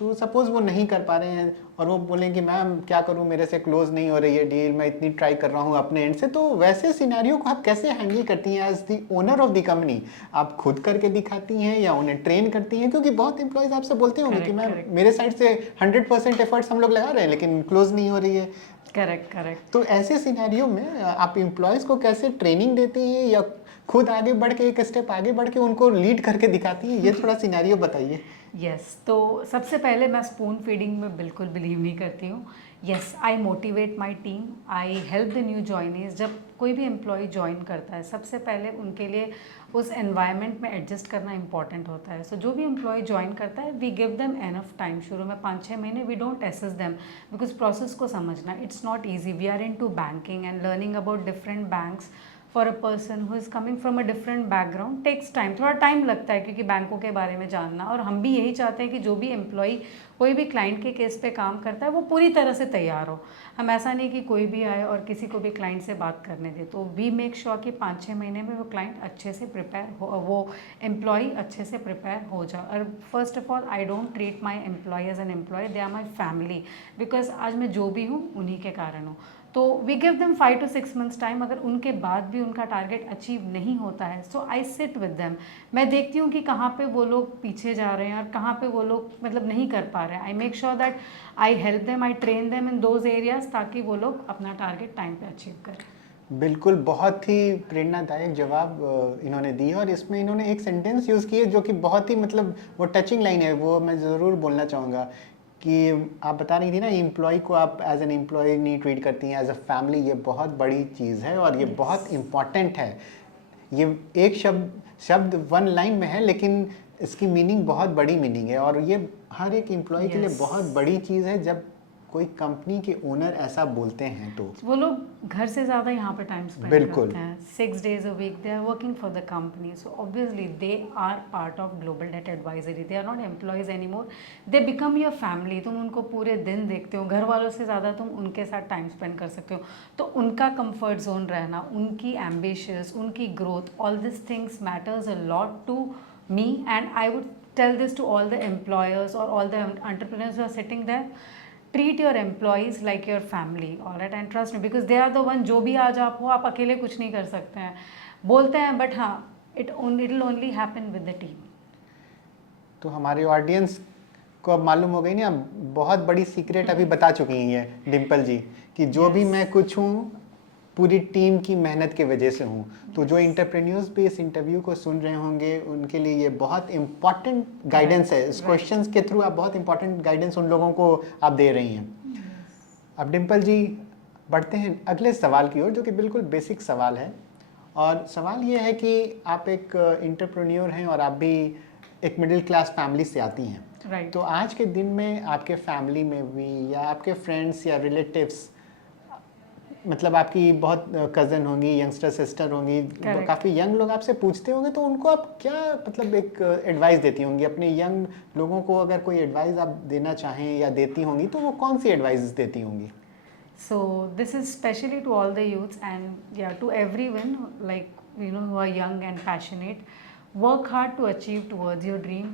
तो सपोज़ वो नहीं कर पा रहे हैं और वो बोलें कि मैम क्या करूँ, मेरे से क्लोज नहीं हो रही है डील, मैं इतनी ट्राई कर रहा हूँ अपने एंड से, तो वैसे सिनेरियो को आप कैसे हैंडल करती हैं as the owner of the company? आप खुद करके दिखाती हैं या उन्हें ट्रेन करती हैं? क्योंकि बहुत एम्प्लॉयज़ आपसे बोलते होंगे कि मैम Correct. मेरे साइड से 100% एफर्ट्स हम लोग लगा रहे हैं लेकिन क्लोज नहीं हो रही है। करेक्ट। तो ऐसे सिनेरियो में आप एम्प्लॉयज़ को कैसे ट्रेनिंग देती हैं या खुद आगे बढ़ के एक स्टेप आगे बढ़ के उनको लीड करके दिखाती हैं? ये थोड़ा सिनेरियो बताइए। यस, तो सबसे पहले मैं स्पून फीडिंग में बिल्कुल बिलीव नहीं करती हूँ। Yes, I motivate my team, I help the new joinees. जब कोई भी एम्प्लॉय ज्वाइन करता है, सबसे पहले उनके लिए उस एनवायरनमेंट में एडजस्ट करना इंपॉर्टेंट होता है। सो जो भी एम्प्लॉय ज्वाइन करता है, we give them enough time. शुरू में 5-6 महीने we don't assess them, because process को समझना it's not easy. We are into banking and learning about different banks for a person who is coming from a different background takes time, थोड़ा time लगता है क्योंकि बैंकों के बारे में जानना। और हम भी यही चाहते हैं कि जो भी एम्प्लॉय कोई भी क्लाइंट के केस पे काम करता है वो पूरी तरह से तैयार हो। हम ऐसा नहीं कि कोई भी आए और किसी को भी क्लाइंट से बात करने दे, तो वी मेक श्योर कि 5-6 महीने में वो क्लाइंट अच्छे से प्रिपेयर हो, वो एम्प्लॉय अच्छे से प्रिपेयर हो जाए। और first of all, I don't treat my employ as an employ, they are my family, because आज मैं जो भी हूँ उन्हीं के कारण हूँ। तो we give them 5 to 6 months time. अगर उनके बाद भी उनका टारगेट अचीव नहीं होता है, सो आई सिट विद देम। मैं देखती हूँ कि कहाँ पे वो लोग पीछे जा रहे हैं और कहाँ पे वो लोग मतलब नहीं कर पा रहे हैं। आई make sure that I help them, I train them in those areas, ताकि वो लोग अपना टारगेट टाइम पे अचीव करें। बिल्कुल, बहुत ही प्रेरणादायक जवाब इन्होंने दिए और इसमें इन्होंने एक सेंटेंस यूज़ किए जो कि बहुत ही मतलब वो टचिंग लाइन है, वो मैं ज़रूर बोलना चाहूँगा कि आप बता रही थी ना, एम्प्लॉय को आप एज एन एम्प्लॉय नहीं ट्रीट करती हैं, एज अ फैमिली। ये बहुत बड़ी चीज़ है और ये Yes. बहुत इम्पॉर्टेंट है। ये एक शब्द वन लाइन में है लेकिन इसकी मीनिंग बहुत बड़ी मीनिंग है और ये हर एक एम्प्लॉय के लिए Yes. बहुत बड़ी चीज़ है। जब कोई कंपनी के ओनर ऐसा बोलते हैं तो वो लोग घर से ज़्यादा यहाँ पे टाइम स्पेंड बिल्कुल। करते हैं। 6 days a week they are working for the company, so obviously they are part of global debt advisory, they are not employees anymore, they become your family। तुम उनको पूरे दिन देखते हो, घर वालों से ज़्यादा तुम उनके साथ टाइम स्पेंड कर सकते हो। तो उनका कंफर्ट जोन रहना, उनकी एम्बिशंस, उनकी growth, all this things matters a lot to me, and I would tell this to all the employers or all the entrepreneurs who are sitting there. Treat your employees like your family, all right, and trust me, because they are the one, जो भी आज आप हो, आप अकेले कुछ नहीं कर सकते हैं। बोलते हैं बट हाँ, it'll only happen with the team। तो हमारे ऑडियंस को अब मालूम हो गई ना, बहुत बड़ी सीक्रेट अभी बता चुकी हैं डिम्पल जी कि जो भी Yes. मैं कुछ हूँ पूरी टीम की मेहनत की वजह से हूँ। तो जो इंटरप्रेन्योर्स भी इस इंटरव्यू को सुन रहे होंगे उनके लिए ये बहुत इंपॉर्टेंट गाइडेंस है। इस क्वेश्चंस के थ्रू आप बहुत इंपॉर्टेंट गाइडेंस उन लोगों को आप दे रही हैं। अब डिम्पल जी बढ़ते हैं अगले सवाल की ओर, जो कि बिल्कुल बेसिक सवाल है। और सवाल ये है कि आप एक इंटरप्रेन्योर हैं और आप भी एक मिडिल क्लास फैमिली से आती हैं। Right. तो आज के दिन में आपके फैमिली में भी या आपके फ्रेंड्स या रिलेटिव्स, मतलब आपकी बहुत कज़न होंगी, यंगस्टर सिस्टर होंगी, Correct. काफ़ी यंग लोग आपसे पूछते होंगे, तो उनको आप क्या मतलब एक एडवाइस देती होंगी अपने यंग लोगों को? अगर कोई एडवाइस आप देना चाहें या देती होंगी तो वो कौन सी एडवाइस देती होंगी? So this is specially to all the youths and yeah, to everyone, like who are young and passionate. Work hard to achieve towards your dream.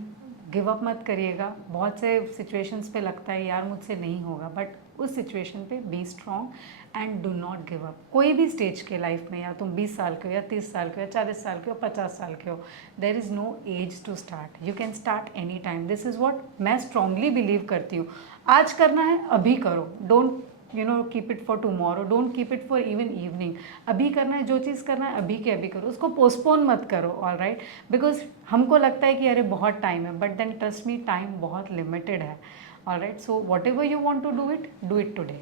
Give up मत करिएगा। बहुत से सिचुएशंस पे लगता है यार मुझसे नहीं होगा, बट उस सिचुएशन पे be strong and do not give up. कोई भी स्टेज के लाइफ में, या तुम 20 साल के हो या 30 साल के हो, 40 साल के हो, 50 साल के हो, there is no age to start, you can start any time. This is what मैं स्ट्रांगली बिलीव करती हूँ। आज करना है अभी करो, don't you know keep it for tomorrow, don't keep it for even evening. अभी करना है, जो चीज़ करना है अभी के अभी करो, उसको पोस्टपोन मत करो, ऑल राइट। बिकॉज हमको लगता है कि अरे बहुत टाइम है, but then trust me time बहुत लिमिटेड है, all right. So whatever you want to do it today.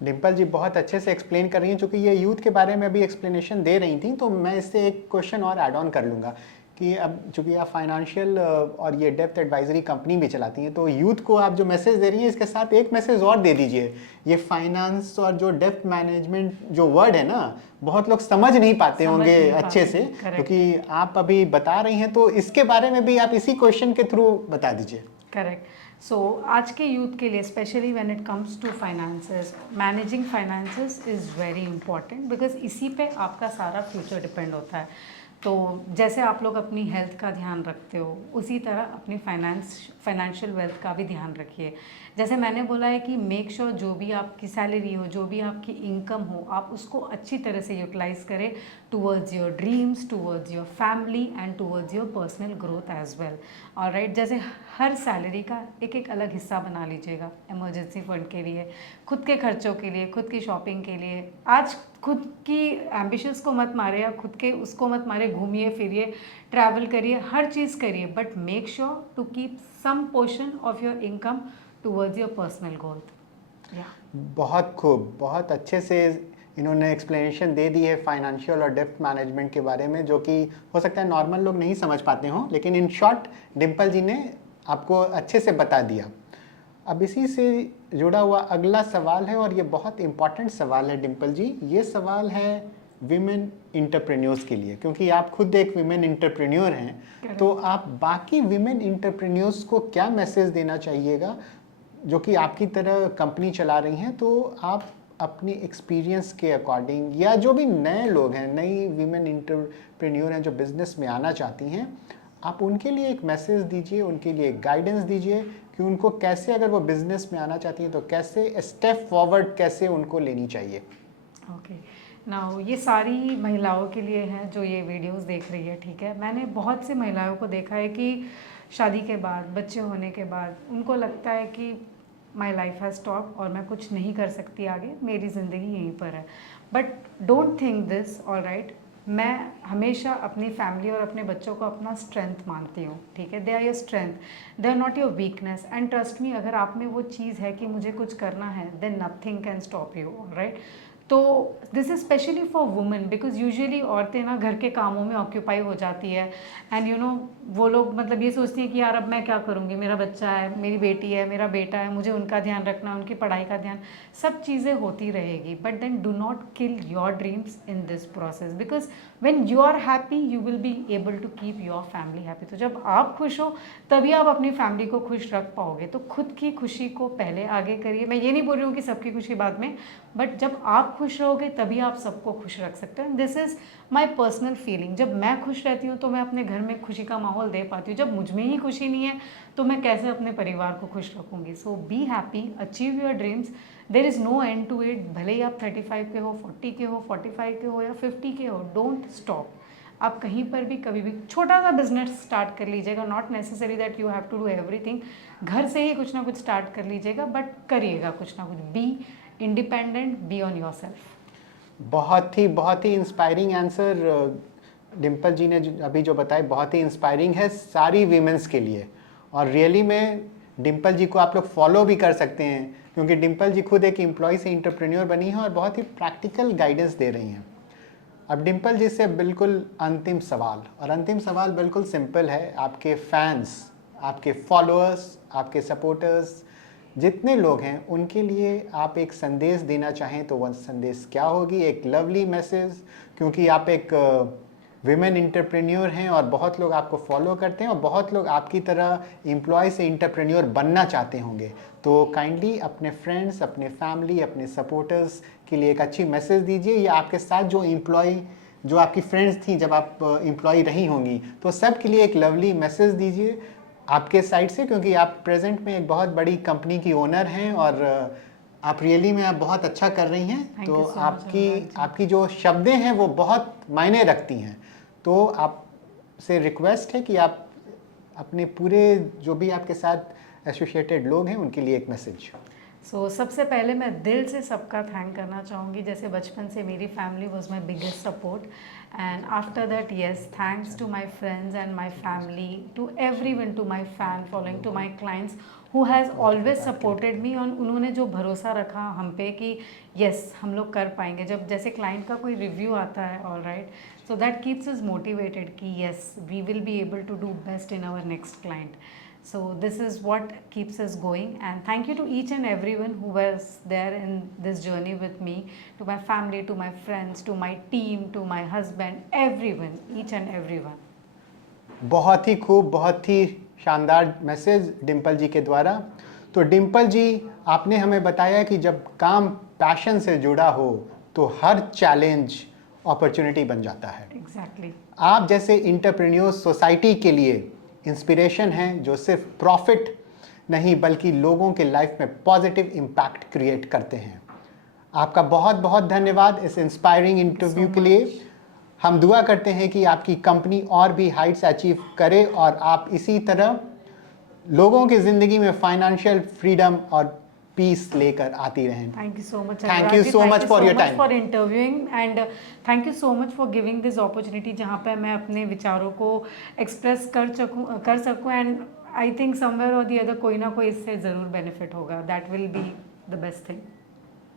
Dimple ji बहुत अच्छे से एक्सप्लेन कर रही हैं, चूँकि ये यूथ के बारे में अभी एक्सप्लेनेशन दे रही थी, तो मैं इससे एक क्वेश्चन और ऐड ऑन कर लूँगा कि अब चूँकि आप फाइनेंशियल और ये डेप्थ एडवाइजरी कंपनी भी चलाती हैं, तो यूथ को आप जो मैसेज दे रही हैं इसके साथ एक मैसेज और दे दीजिए। ये फाइनेंस और जो डेप्थ मैनेजमेंट जो वर्ड है ना, बहुत लोग समझ नहीं पाते होंगे अच्छे से, क्योंकि आप अभी बता रही हैं, तो इसके बारे में भी आप इसी क्वेश्चन के थ्रू बता दीजिए। करेक्ट। सो आज के यूथ के लिए specially when it comes to finances, managing finances is very important, because इसी पे आपका सारा फ्यूचर डिपेंड होता है। तो जैसे आप लोग अपनी हेल्थ का ध्यान रखते हो, उसी तरह अपनी फाइनेंशियल वेल्थ का भी ध्यान रखिए। जैसे मैंने बोला है कि मेक श्योर जो भी आपकी सैलरी हो, जो भी आपकी इनकम हो, आप उसको अच्छी तरह से यूटिलाइज करें towards your dreams, towards your family and towards your personal growth as well, alright. जैसे हर सैलरी का एक एक अलग हिस्सा बना लीजिएगा इमरजेंसी फंड के लिए, खुद के खर्चों के लिए, खुद की शॉपिंग के लिए। आज खुद की एम्बिशंस को मत मारे या खुद के उसको मत मारे, घूमिए फिरिए, ट्रैवल करिए, हर चीज़ करिए, but make sure to keep some portion of your income towards your personal growth. या बहुत खूब, बहुत अच्छे से इन्होंने एक्सप्लेनेशन दे दी है फाइनेंशियल और डेप्थ मैनेजमेंट के बारे में, जो कि हो सकता है नॉर्मल लोग नहीं समझ पाते हों, लेकिन इन शॉर्ट डिम्पल जी ने आपको अच्छे से बता दिया। अब इसी से जुड़ा हुआ अगला सवाल है, और ये बहुत इंपॉर्टेंट सवाल है डिम्पल जी। ये सवाल है विमेन इंटरप्रेन्योर्स के लिए, क्योंकि आप खुद एक विमेन इंटरप्रेन्योर हैं, तो आप बाकी विमेन इंटरप्रेन्योर्स को क्या मैसेज देना चाहिएगा जो कि आपकी तरह कंपनी चला रही हैं? तो आप अपनी एक्सपीरियंस के अकॉर्डिंग, या जो भी नए लोग हैं, नई विमेन इंटरप्रेन्योर हैं जो बिज़नेस में आना चाहती हैं, आप उनके लिए एक मैसेज दीजिए, उनके लिए एक गाइडेंस दीजिए कि उनको कैसे, अगर वो बिज़नेस में आना चाहती हैं तो कैसे स्टेप फॉरवर्ड कैसे उनको लेनी चाहिए। ओके, नाउ ये सारी महिलाओं के लिए हैं जो ये वीडियोस देख रही है, ठीक है। मैंने बहुत सी महिलाओं को देखा है कि शादी के बाद, बच्चे होने के बाद उनको लगता है कि माई लाइफ हैज़ स्टॉप और मैं कुछ नहीं कर सकती आगे, मेरी ज़िंदगी यहीं पर है। But don't think this, all right. मैं हमेशा अपनी फैमिली और अपने बच्चों को अपना स्ट्रेंथ मानती हूँ, ठीक है। They are your strength, they are not your weakness, and trust me, अगर आप में वो चीज़ है कि मुझे कुछ करना है, then nothing can stop you, all right. तो this is specially for women, because usually औरतें ना घर के कामों में ऑक्यूपाई हो जाती है, एंड यू नो वो लोग मतलब ये सोचती हैं कि यार अब मैं क्या करूँगी, मेरा बच्चा है, मेरी बेटी है, मेरा बेटा है, मुझे उनका ध्यान रखना, उनकी पढ़ाई का ध्यान, सब चीज़ें होती रहेगी। But then do not kill your dreams in this process, because when you are happy you will be able to keep your family happy. तो जब आप खुश हो तभी आप अपनी फैमिली को खुश रख पाओगे। तो खुद की खुशी को पहले आगे करिए। मैं ये नहीं बोल रही हूँ कि सबकी खुशी बाद में, बट जब आप खुश रहोगे तभी आप सबको खुश रख सकते हैं। This is my personal feeling. जब मैं खुश रहती हूँ तो मैं अपने घर में खुशी का माहौल दे पाती हूँ। जब मुझ में ही खुशी नहीं है तो मैं कैसे अपने परिवार को खुश रखूँगी। So be happy, achieve your dreams, there is no end to it. भले ही आप 35 के हो, 40 के हो, 45 के हो या 50 के हो, डोंट स्टॉप। आप कहीं पर भी कभी भी छोटा सा बिजनेस स्टार्ट कर लीजिएगा। Not necessary that you have to do everything. घर से ही कुछ ना कुछ स्टार्ट कर लीजिएगा, बट करिएगा कुछ ना कुछ। Be independent, be on your self. बहुत ही इंस्पायरिंग आंसर डिम्पल जी ने अभी जो बताया, बहुत ही इंस्पायरिंग है सारी वीमेंस के लिए। और रियली में डिम्पल जी को आप लोग फॉलो भी कर सकते हैं, क्योंकि डिम्पल जी खुद एक एम्प्लॉय से इंटरप्रेन्योर बनी हैं और बहुत ही प्रैक्टिकल गाइडेंस दे रही हैं। अब डिम्पल जी से बिल्कुल अंतिम सवाल, और अंतिम सवाल बिल्कुल सिंपल है। आपके फैंस, आपके फॉलोअर्स, आपके सपोर्टर्स, जितने लोग हैं, उनके लिए आप एक संदेश देना चाहें तो वह संदेश क्या होगी? एक लवली मैसेज, क्योंकि आप एक विमेन इंटरप्रेन्योर हैं और बहुत लोग आपको फॉलो करते हैं और बहुत लोग आपकी तरह एम्प्लॉय से इंटरप्रेन्योर बनना चाहते होंगे। तो काइंडली अपने फ्रेंड्स, अपने फैमिली, अपने सपोर्टर्स के लिए एक अच्छी मैसेज दीजिए, या आपके साथ जो आपकी फ्रेंड्स थी जब आप एम्प्लॉय रही होंगी, तो सब के लिए एक लवली मैसेज दीजिए आपके साइड से, क्योंकि आप प्रेजेंट में एक बहुत बड़ी कंपनी की ओनर हैं और आप रियली में आप बहुत अच्छा कर रही हैं। तो आपकी जो शब्दें हैं वो बहुत मायने रखती हैं। तो आपसे रिक्वेस्ट है कि आप अपने पूरे जो भी आपके साथ एसोसिएटेड लोग हैं उनके लिए एक मैसेज। सबसे पहले मैं दिल से सबका थैंक करना चाहूँगी, जैसे बचपन से मेरी family was my biggest support, and after that yes, thanks to my friends and my family, to everyone, to my fan following, to my clients who has always supported me, और उन्होंने जो भरोसा रखा हम पे कि yes हम लोग कर पाएंगे। जब जैसे क्लाइंट का कोई रिव्यू आता है, all right, so that keeps us motivated कि yes we will be able to do best in our next client. So this is what keeps us going, and thank you to each and everyone who was there in this journey with me, to my family, to my friends, to my team, to my husband, everyone, each and everyone. बहुत ही खूब, बहुत ही शानदार message Dimple जी के द्वारा। तो डिम्पल जी, आपने हमें बताया कि जब काम पैशन से जुड़ा हो तो हर चैलेंज अपॉर्चुनिटी बन जाता है। Exactly. आप जैसे इंटरप्रेन्योर्स सोसाइटी के लिए इंस्पिरेशन हैं, जो सिर्फ प्रॉफिट नहीं बल्कि लोगों के लाइफ में पॉजिटिव इम्पैक्ट क्रिएट करते हैं। आपका बहुत बहुत धन्यवाद इस इंस्पायरिंग इंटरव्यू के लिए। हम दुआ करते हैं कि आपकी कंपनी और भी हाइट्स अचीव करे और आप इसी तरह लोगों की ज़िंदगी में फाइनेंशियल फ्रीडम और पीस लेकर आती रहें। Thank you so much. Thank you Anurag ji. so Thank much you for so your much time. for interviewing, and thank you so much for giving this opportunity जहाँ पे मैं अपने विचारों को एक्सप्रेस कर सकूँ, and I think somewhere or the other कोई ना कोई इससे ज़रूर बेनिफिट होगा. That will be the best thing.